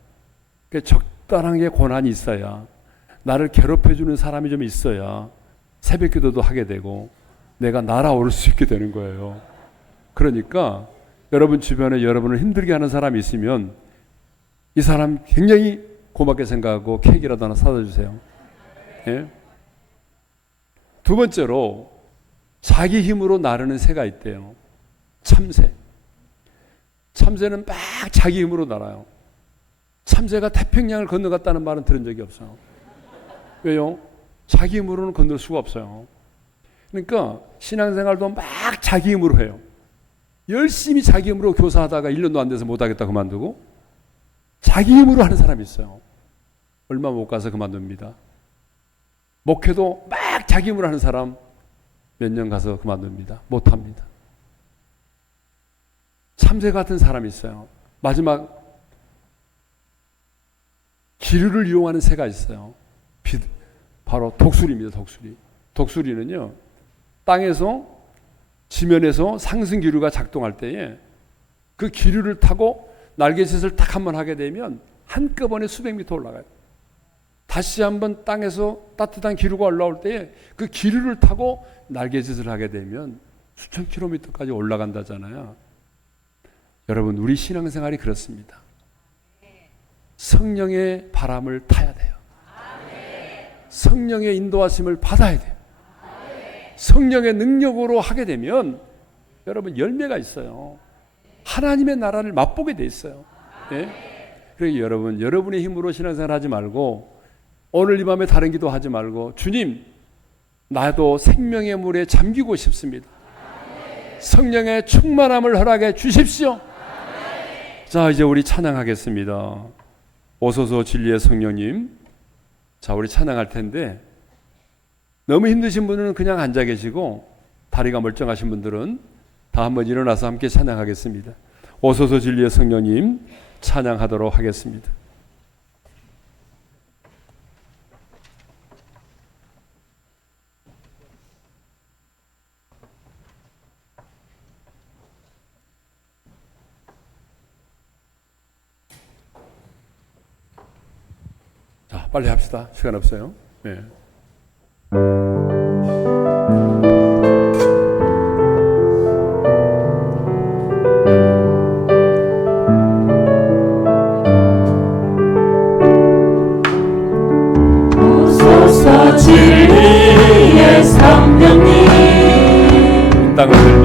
그러니까 적당한 게 고난이 있어야, 나를 괴롭혀주는 사람이 좀 있어야 새벽 기도도 하게 되고 내가 날아오를 수 있게 되는 거예요. 그러니까 여러분 주변에 여러분을 힘들게 하는 사람이 있으면 이 사람 굉장히 고맙게 생각하고 케이크라도 하나 사다 주세요. 예? 두 번째로, 자기 힘으로 나르는 새가 있대요. 참새. 참새는 막 자기 힘으로 날아요. 참새가 태평양을 건너갔다는 말은 들은 적이 없어요. 왜요? 자기 힘으로는 건널 수가 없어요. 그러니까 신앙생활도 막 자기 힘으로 해요. 열심히 자기 힘으로 교사하다가 1년도 안 돼서 못하겠다 그만두고 자기 힘으로 하는 사람이 있어요. 얼마 못 가서 그만둡니다. 목회도 막 자기 힘으로 하는 사람 몇 년 가서 그만둡니다. 못합니다. 참새 같은 사람이 있어요. 마지막 기류를 이용하는 새가 있어요. 바로 독수리입니다. 독수리. 독수리는요, 땅에서 지면에서 상승 기류가 작동할 때에 그 기류를 타고 날개짓을 딱 한번 하게 되면 한꺼번에 수백 미터 올라가요. 다시 한번 땅에서 따뜻한 기류가 올라올 때에 그 기류를 타고 날개짓을 하게 되면 수천 킬로미터까지 올라간다잖아요. 여러분, 우리 신앙생활이 그렇습니다. 성령의 바람을 타야 돼요. 성령의 인도하심을 받아야 돼요. 성령의 능력으로 하게 되면 여러분 열매가 있어요. 하나님의 나라를 맛보게 돼 있어요. 네? 그러니까 여러분, 여러분의 힘으로 신앙생활 하지 말고 오늘 이 밤에 다른 기도 하지 말고 주님, 나도 생명의 물에 잠기고 싶습니다. 성령의 충만함을 허락해 주십시오. 자, 이제 우리 찬양하겠습니다. 오소서 진리의 성령님. 자, 우리 찬양할 텐데 너무 힘드신 분은 그냥 앉아 계시고 다리가 멀쩡하신 분들은 다 한번 일어나서 함께 찬양하겠습니다. 오소서 진리의 성령님 찬양하도록 하겠습니다. 자, 빨리 합시다. 시간 없어요. 네. 오소서 진리의 성령님, 이 땅을 들며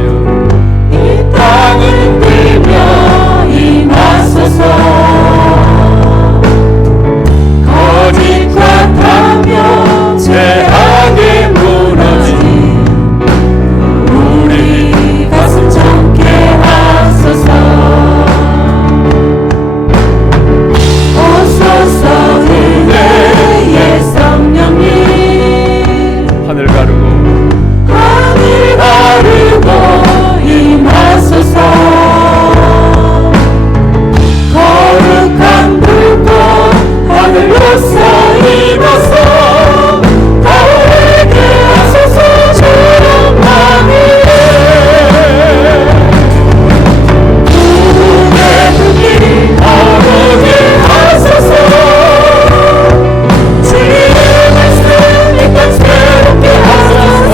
이 땅을 들며 임하소서. 거짓과 탐욕 죄악에 무너진 우리 가슴 젊게 하소서. 오소서 은혜의 성령님, 하늘 가르고 하늘 가르고 임하소서. 거룩한 불꽃 하늘로서 임하소. 가을에게 하소서. 주님 나니에 부흥의 불길 타오르게 하소서. 주의 말씀 이 땅 새롭게 하소서.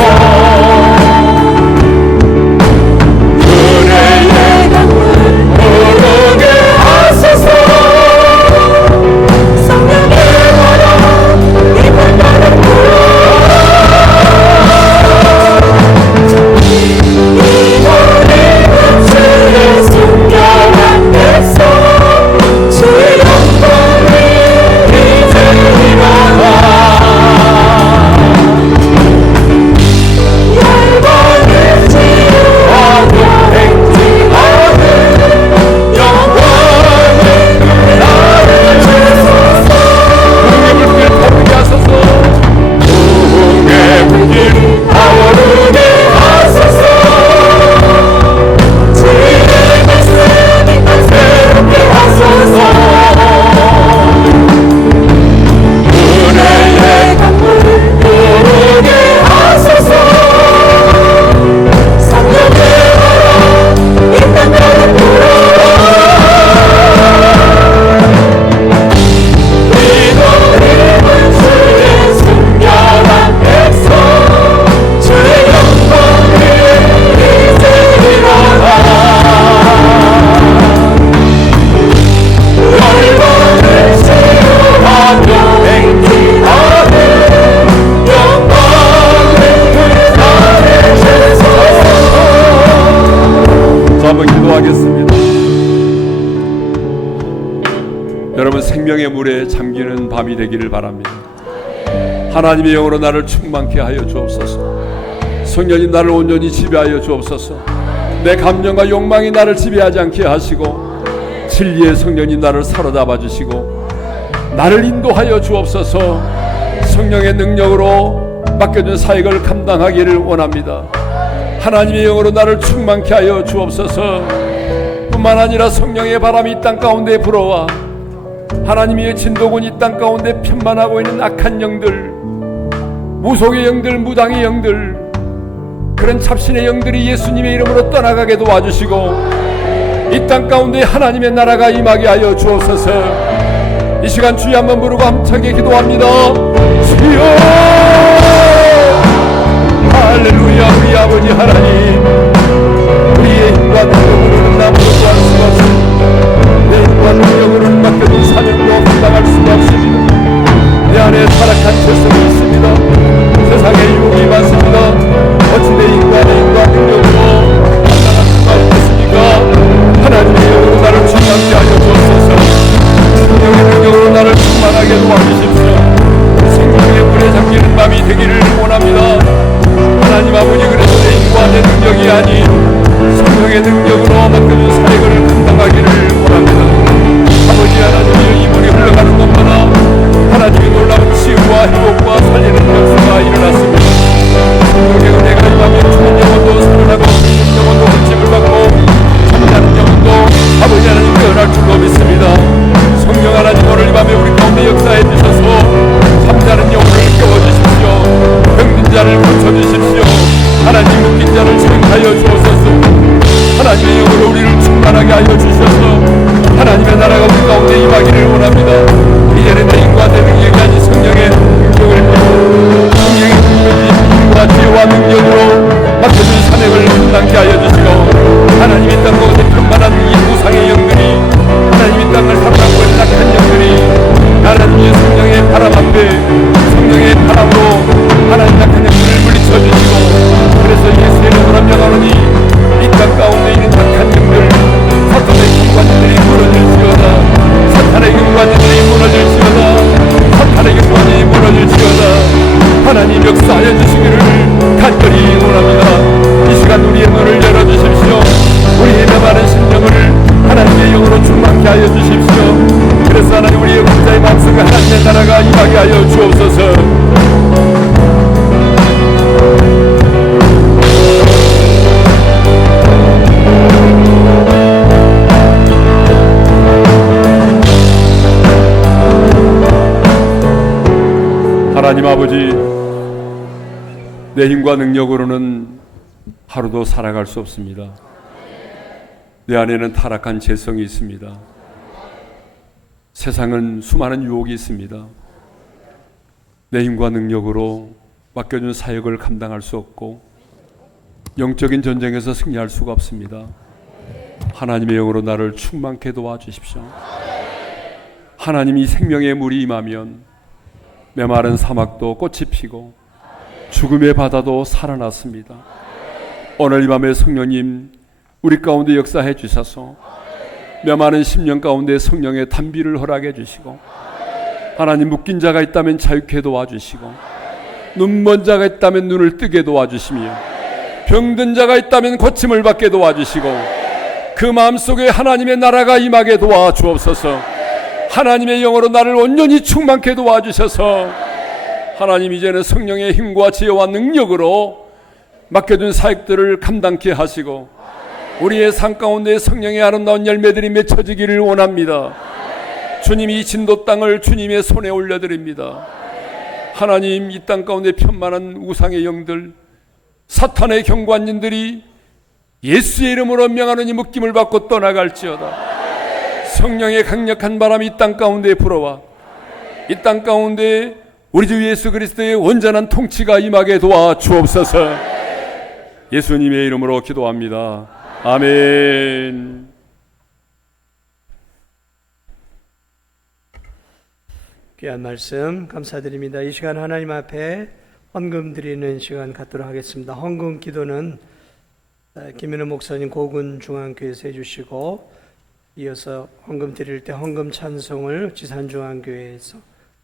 은혜의 강물 흐르게 하소서. 성령의 바람 이 불만을 불어. 이 노래는 주의 순결한 백성, 주의 영광이 이제 일어나. 열방을 치유하며 행진하는 영광의 나를 주소서. 부흥의 불길 타오르게 하소서. 주의 말씀 이 땅 새롭게 하소서. 은혜의 강물 흐르게 하소서. 성령의 바람 이 땅 가득 불어. 이 노래는 주의 순결한 백성, 주의 영광을 이제 일어나. 열방을 치유하며 행진하는 영광을 나를 주소서. 자, 한번 기도하겠습니다. 여러분, 생명의 물에 잠기는 밤이 되기를 바랍니다. 하나님의 영으로 나를 충만케 하여 주옵소서. 성령님 나를 온전히 지배하여 주옵소서. 내 감정과 욕망이 나를 지배하지 않게 하시고 진리의 성령님 나를 사로잡아 주시고 나를 인도하여 주옵소서. 성령의 능력으로 맡겨준 사역을 감당하기를 원합니다. 하나님의 영으로 나를 충만케 하여 주옵소서. 뿐만 아니라 성령의 바람이 이 땅 가운데 불어와 하나님의 진도군 이 땅 가운데 편만하고 있는 악한 영들, 무속의 영들, 무당의 영들, 그런 잡신의 영들이 예수님의 이름으로 떠나가게 도와주시고 이 땅 가운데 하나님의 나라가 임하게 하여 주옵소서. 이 시간 주여 한번 부르고 함께 기도합니다. 주여 할렐루야. 우리 아버지 하나님, 우리의 힘과 능력으로는 아무것도 할 수가 없습니다. 내 힘과 능력으로는 맡겨진 사명도 감당할 수가 없습니다. 내 안에 타락한 죄성이 있습니다. 세상에 유혹이 많습니다. 어찌 내 힘과 능력으로 감당할 수가 있겠습니까? 하나님의 영으로 나를 충만케 하여 주옵소서. 성령의 능력으로 나를 충만하게 도와주십시오. 생명의 불에 잠기는 밤이 되기를 원합니다. 하나님 아버지, 그래서 내 힘과 내 능력이 아닌 성령의 능력으로 맡겨준 사역을 감당하기를 원합니다. 아버지 하나님의 이물이 흘러가는 것마다 하나님의 놀라운 치유와 회복과 살리는 역사가 일어났습니다. 성령의 은혜가 임하며 죽은 영혼도 살아나고 영혼도 고침을 받고 잠자는 영혼도 아버지 하나님 깨어날 줄로 믿습니다. 성령 하나님, 오늘 이 밤에 우리 가운데 역사해 주셔서 잠자는 영혼을 깨워주십시오. 병든 자를 고쳐주십시오. 하나님, 묶인 자를 지행하여 주옵소서. 하나님의 영으로 우리를 충만하게 하여 주셔서 하나님의 나라가 우리 가운데 임하기를 원합니다. 이제는 내 힘과 내 능력이 아닌 성령의 능력을 믿고 성령의 힘과 지혜와 능력으로 맡겨준 사명을 감당케 하여 주시고 하나님 이 땅 가운데 편만한 이 우상의 영들이 하나님 이 땅을 사랑하고 있는 악한 영들이 하나님의 성령의 바람 앞에 성령의 바람으로 하나님 악한 영들을 물리쳐 주시고 그래서 예수의 이름으로 명하노니 이 땅 가운데 있는 악한 영들, 사탄의 경관들이 무너질지어다. 사탄의 경관들이 무너질지어다. 사탄의 경관이 무너질지어다. 하나님 역사하여 주시기를 간절히 원합니다. 이 시간 우리의 문을 열어주십시오. 우리의 메마른 심령을 하나님의 영으로 충만케 하여 주십시오. 그래서 하나님, 우리의 각자의 마음속에 하나님의 나라가 임하게 하여 주옵소서. 하나님 아버지, 내 힘과 능력으로는 하루도 살아갈 수 없습니다. 내 안에는 타락한 죄성이 있습니다. 세상은 수많은 유혹이 있습니다. 내 힘과 능력으로 맡겨준 사역을 감당할 수 없고 영적인 전쟁에서 승리할 수가 없습니다. 하나님의 영으로 나를 충만케 도와주십시오. 하나님이 생명의 물이 임하면 메마른 사막도 꽃이 피고 죽음의 바다도 살아났습니다. 오늘 이 밤에 성령님 우리 가운데 역사해 주셔서 메마른 심령 가운데 성령의 단비를 허락해 주시고 하나님, 묶인 자가 있다면 자유케 도와주시고 눈먼 자가 있다면 눈을 뜨게 도와주시며 병든 자가 있다면 고침을 받게 도와주시고 그 마음속에 하나님의 나라가 임하게 도와주옵소서. 하나님의 영으로 나를 온전히 충만케 도와주셔서 하나님, 이제는 성령의 힘과 지혜와 능력으로 맡겨준 사역들을 감당케 하시고 우리의 삶 가운데 성령의 아름다운 열매들이 맺혀지기를 원합니다. 주님이 이 진도 땅을 주님의 손에 올려드립니다. 하나님, 이 땅 가운데 편만한 우상의 영들, 사탄의 경관진들이 예수의 이름으로 명하노니 묶임을 받고 떠나갈지어다. 성령의 강력한 바람이 이 땅 가운데 불어와 이 땅 가운데 우리 주 예수 그리스도의 온전한 통치가 임하게 도와주옵소서. 예수님의 이름으로 기도합니다. 아멘. 귀한 말씀 감사드립니다. 이 시간 하나님 앞에 헌금 드리는 시간 갖도록 하겠습니다. 헌금 기도는 김현우 목사님 고군 중앙교회에서 해주시고 이어서 헌금 드릴 때 헌금 찬송을 지산중앙교회에서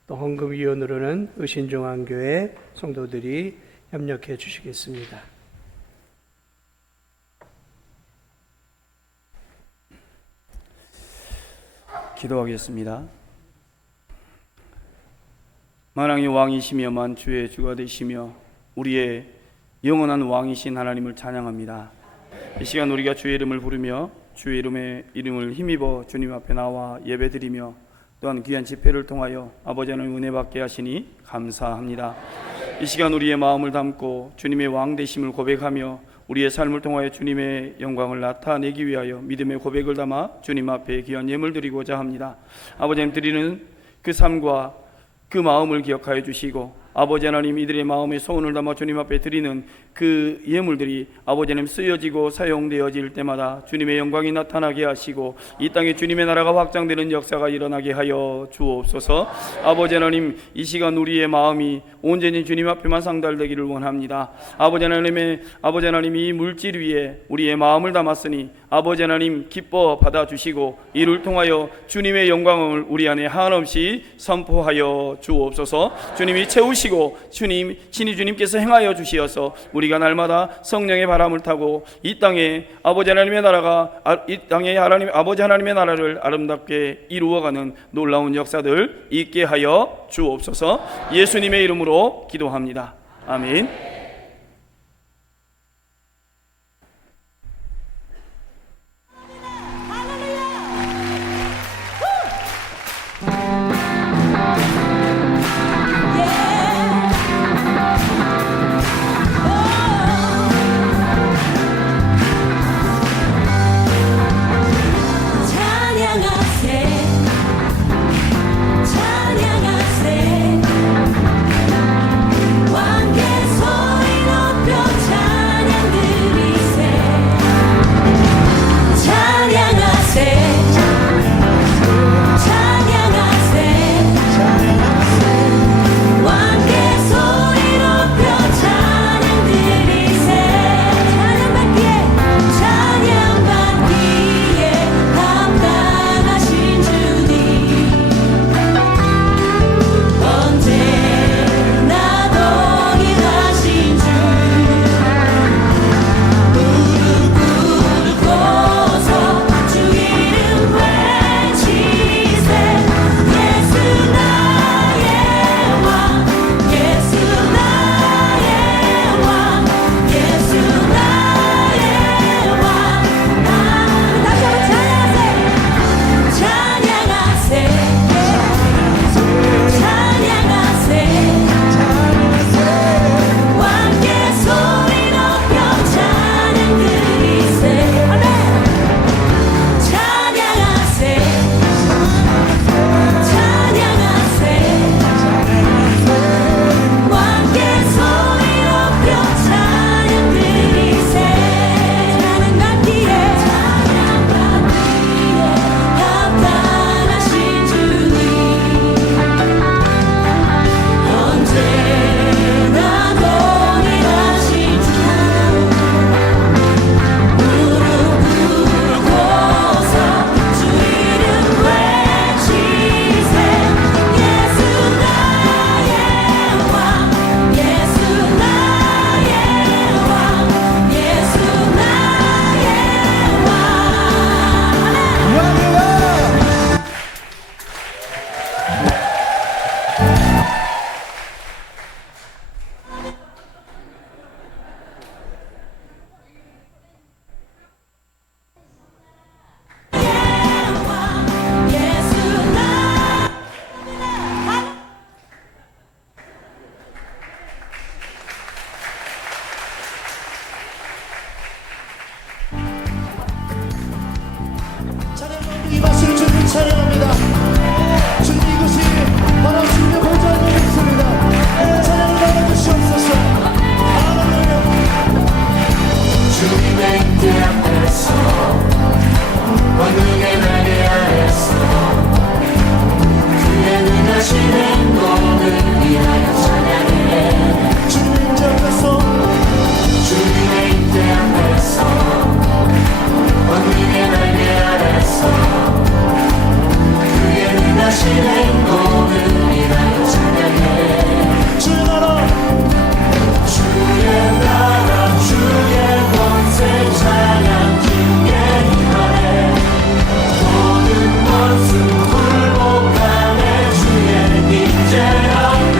또 헌금위원으로는 의신중앙교회 성도들이 협력해 주시겠습니다. 기도하겠습니다. 만왕의 왕이시며 만주의 주가 되시며 우리의 영원한 왕이신 하나님을 찬양합니다. 이 시간 우리가 주의 이름을 부르며 주의 이름을 힘입어 주님 앞에 나와 예배드리며 또한 귀한 집회를 통하여 아버지 하나님 은혜 받게 하시니 감사합니다. 이 시간 우리의 마음을 담고 주님의 왕 되심을 고백하며 우리의 삶을 통하여 주님의 영광을 나타내기 위하여 믿음의 고백을 담아 주님 앞에 귀한 예물 드리고자 합니다. 아버지 하나님 드리는 그 삶과 그 마음을 기억하여 주시고 아버지 하나님 이들의 마음에 소원을 담아 주님 앞에 드리는 그 예물들이 아버지 하나님 쓰여지고 사용되어질 때마다 주님의 영광이 나타나게 하시고 이 땅에 주님의 나라가 확장되는 역사가 일어나게 하여 주옵소서. 아버지 하나님 이 시간 우리의 마음이 온전히 주님 앞에만 상달되기를 원합니다. 아버지 하나님 이 물질 위에 우리의 마음을 담았으니 아버지 하나님 기뻐 받아주시고 이를 통하여 주님의 영광을 우리 안에 한없이 선포하여 주옵소서. 주님이 채우시고 친히 주님께서 행하여 주시어서 우리가 날마다 성령의 바람을 타고 이 땅에 아버지 하나님의 나라를 아름답게 이루어가는 놀라운 역사들 있게 하여 주옵소서. 예수님의 이름으로 기도합니다. 아멘. 주의 인재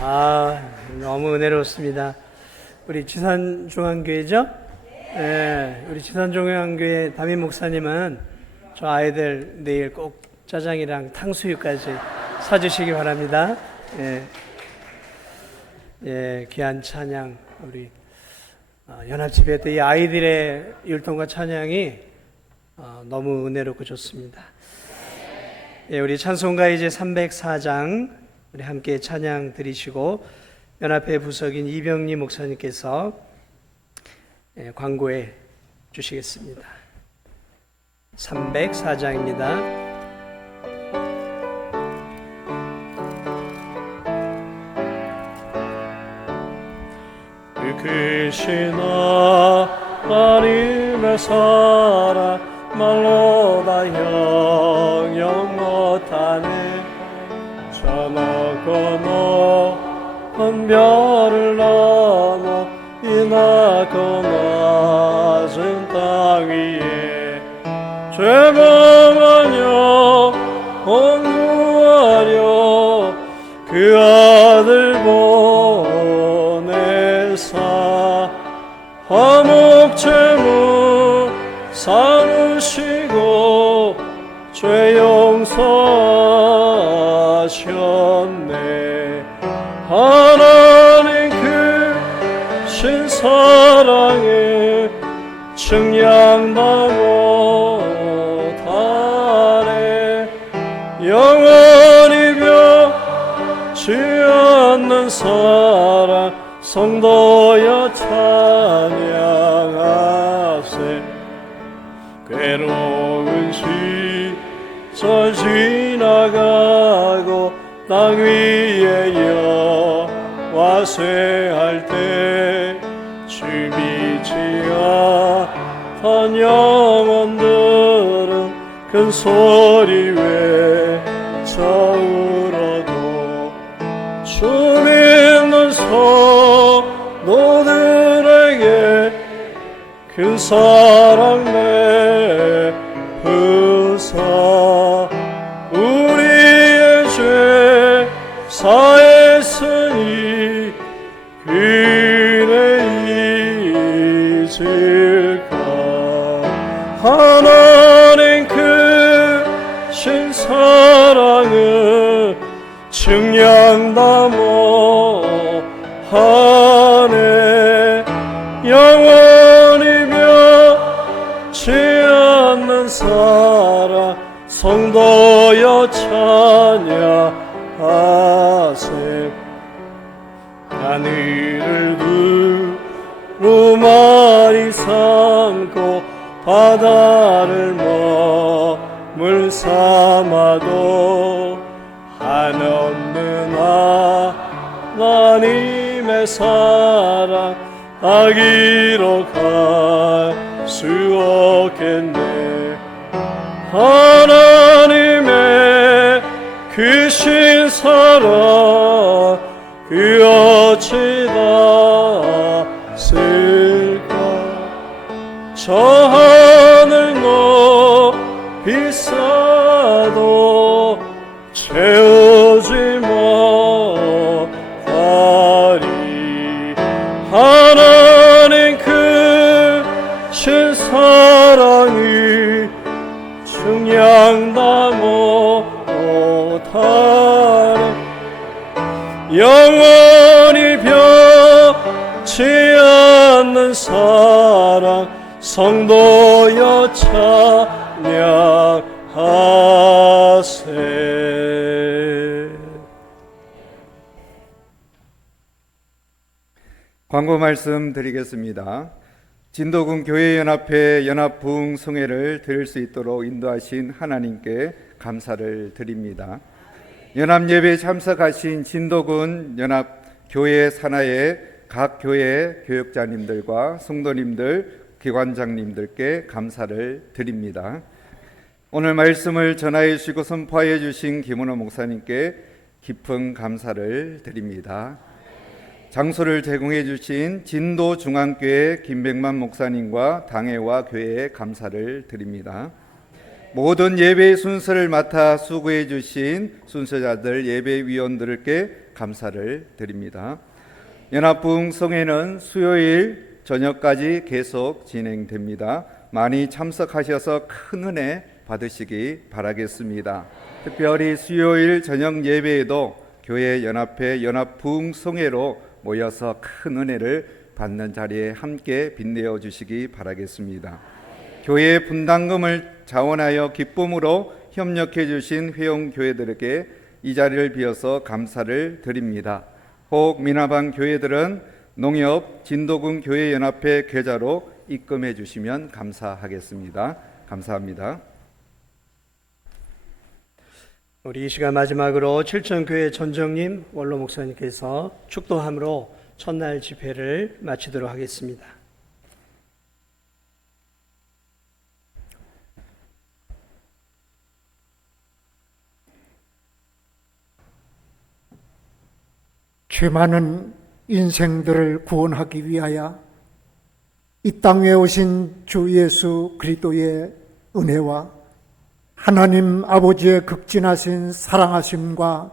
너무 은혜롭습니다. 우리 지산중앙교회죠? 네, 우리 지산중앙교회 담임 목사님은 저 아이들 내일 꼭 짜장이랑 탕수육까지 사주시기 바랍니다. 귀한 찬양 우리 연합집회 때 이 아이들의 율동과 찬양이 너무 은혜롭고 좋습니다. 우리 찬송가 이제 304장 우리 함께 찬양 드리시고 연합회 부석인 이병리 목사님께서 광고해 주시겠습니다. 304장입니다. 크신 하나님의 사랑 말로 다 형용 못하네. 저 높고 높은 별을 넘어 이 낮고 낮은 땅 위에 죄범하여 온구하려 그 아들 보내사 화목제물 삼으시고 죄 용서하셨네. 하나님 크신 사랑에 측량다 못하네. 영원히 변치 않는 사랑 성도여 찬양하세. 괴로운 시절 지나가고 땅 위에 여호와 쇠할 때 주미지 않던 영혼들은 큰 소리 외쳐 울어도 주 믿는 성도들에게 큰 사랑 베푸사 우리의 죄 사했으니 그네 잊을까. 하나님 크신 사랑을 측량다 못하네. 영원히 변치 않는 사랑 성도여 찬양하세. 하늘을 두루마리 삼고 바다를 머물 삼아도 한없는 하나님의 사랑 아기로 갈 수 없겠네. 하나님의 크신 사랑 그 어찌 닿을까. 저 하늘 높이 쌓아도 채우지 못하리. 하나님 크신 사랑이 측량다 못하네. 영원히 변치 않는 사랑 성도여 찬양하세. 광고 말씀 드리겠습니다. 진도군 교회연합회 연합부흥성회를 드릴 수 있도록 인도하신 하나님께 감사를 드립니다. 연합예배에 참석하신 진도군 연합교회 산하의 각 교회 교역자님들과 성도님들, 기관장님들께 감사를 드립니다. 오늘 말씀을 전하해 주시고 선포해 주신 김은호 목사님께 깊은 감사를 드립니다. 장소를 제공해 주신 진도중앙교회 김백만 목사님과 당회와 교회에 감사를 드립니다. 모든 예배 순서를 맡아 수고해 주신 순서자들, 예배위원들께 감사를 드립니다. 연합부흥성회는 수요일 저녁까지 계속 진행됩니다. 많이 참석하셔서 큰 은혜 받으시기 바라겠습니다. 특별히 수요일 저녁 예배에도 교회 연합회 연합부흥성회로 모여서 큰 은혜를 받는 자리에 함께 빛내어 주시기 바라겠습니다. 교회 분담금을 자원하여 기쁨으로 협력해 주신 회원교회들에게 이 자리를 비어서 감사를 드립니다. 혹 미나방 교회들은 농협 진도군 교회연합회 계좌로 입금해 주시면 감사하겠습니다. 감사합니다. 우리 이 시간 마지막으로 칠천교회 전정님 원로 목사님께서 축도함으로 첫날 집회를 마치도록 하겠습니다. 죄 많은 인생들을 구원하기 위하여 이 땅에 오신 주 예수 그리스도의 은혜와 하나님 아버지의 극진하신 사랑하심과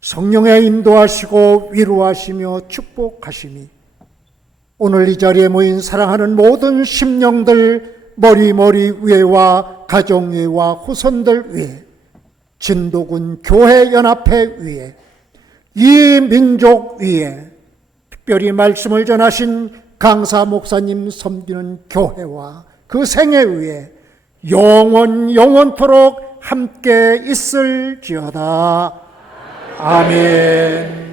성령의 인도하시고 위로하시며 축복하심이 오늘 이 자리에 모인 사랑하는 모든 심령들 머리 위에와 가정 위에와 후손들 위에 진도군 교회연합회 위에 이 민족 위에 특별히 말씀을 전하신 강사 목사님 섬기는 교회와 그 생애 위에 영원토록 함께 있을지어다. 아멘.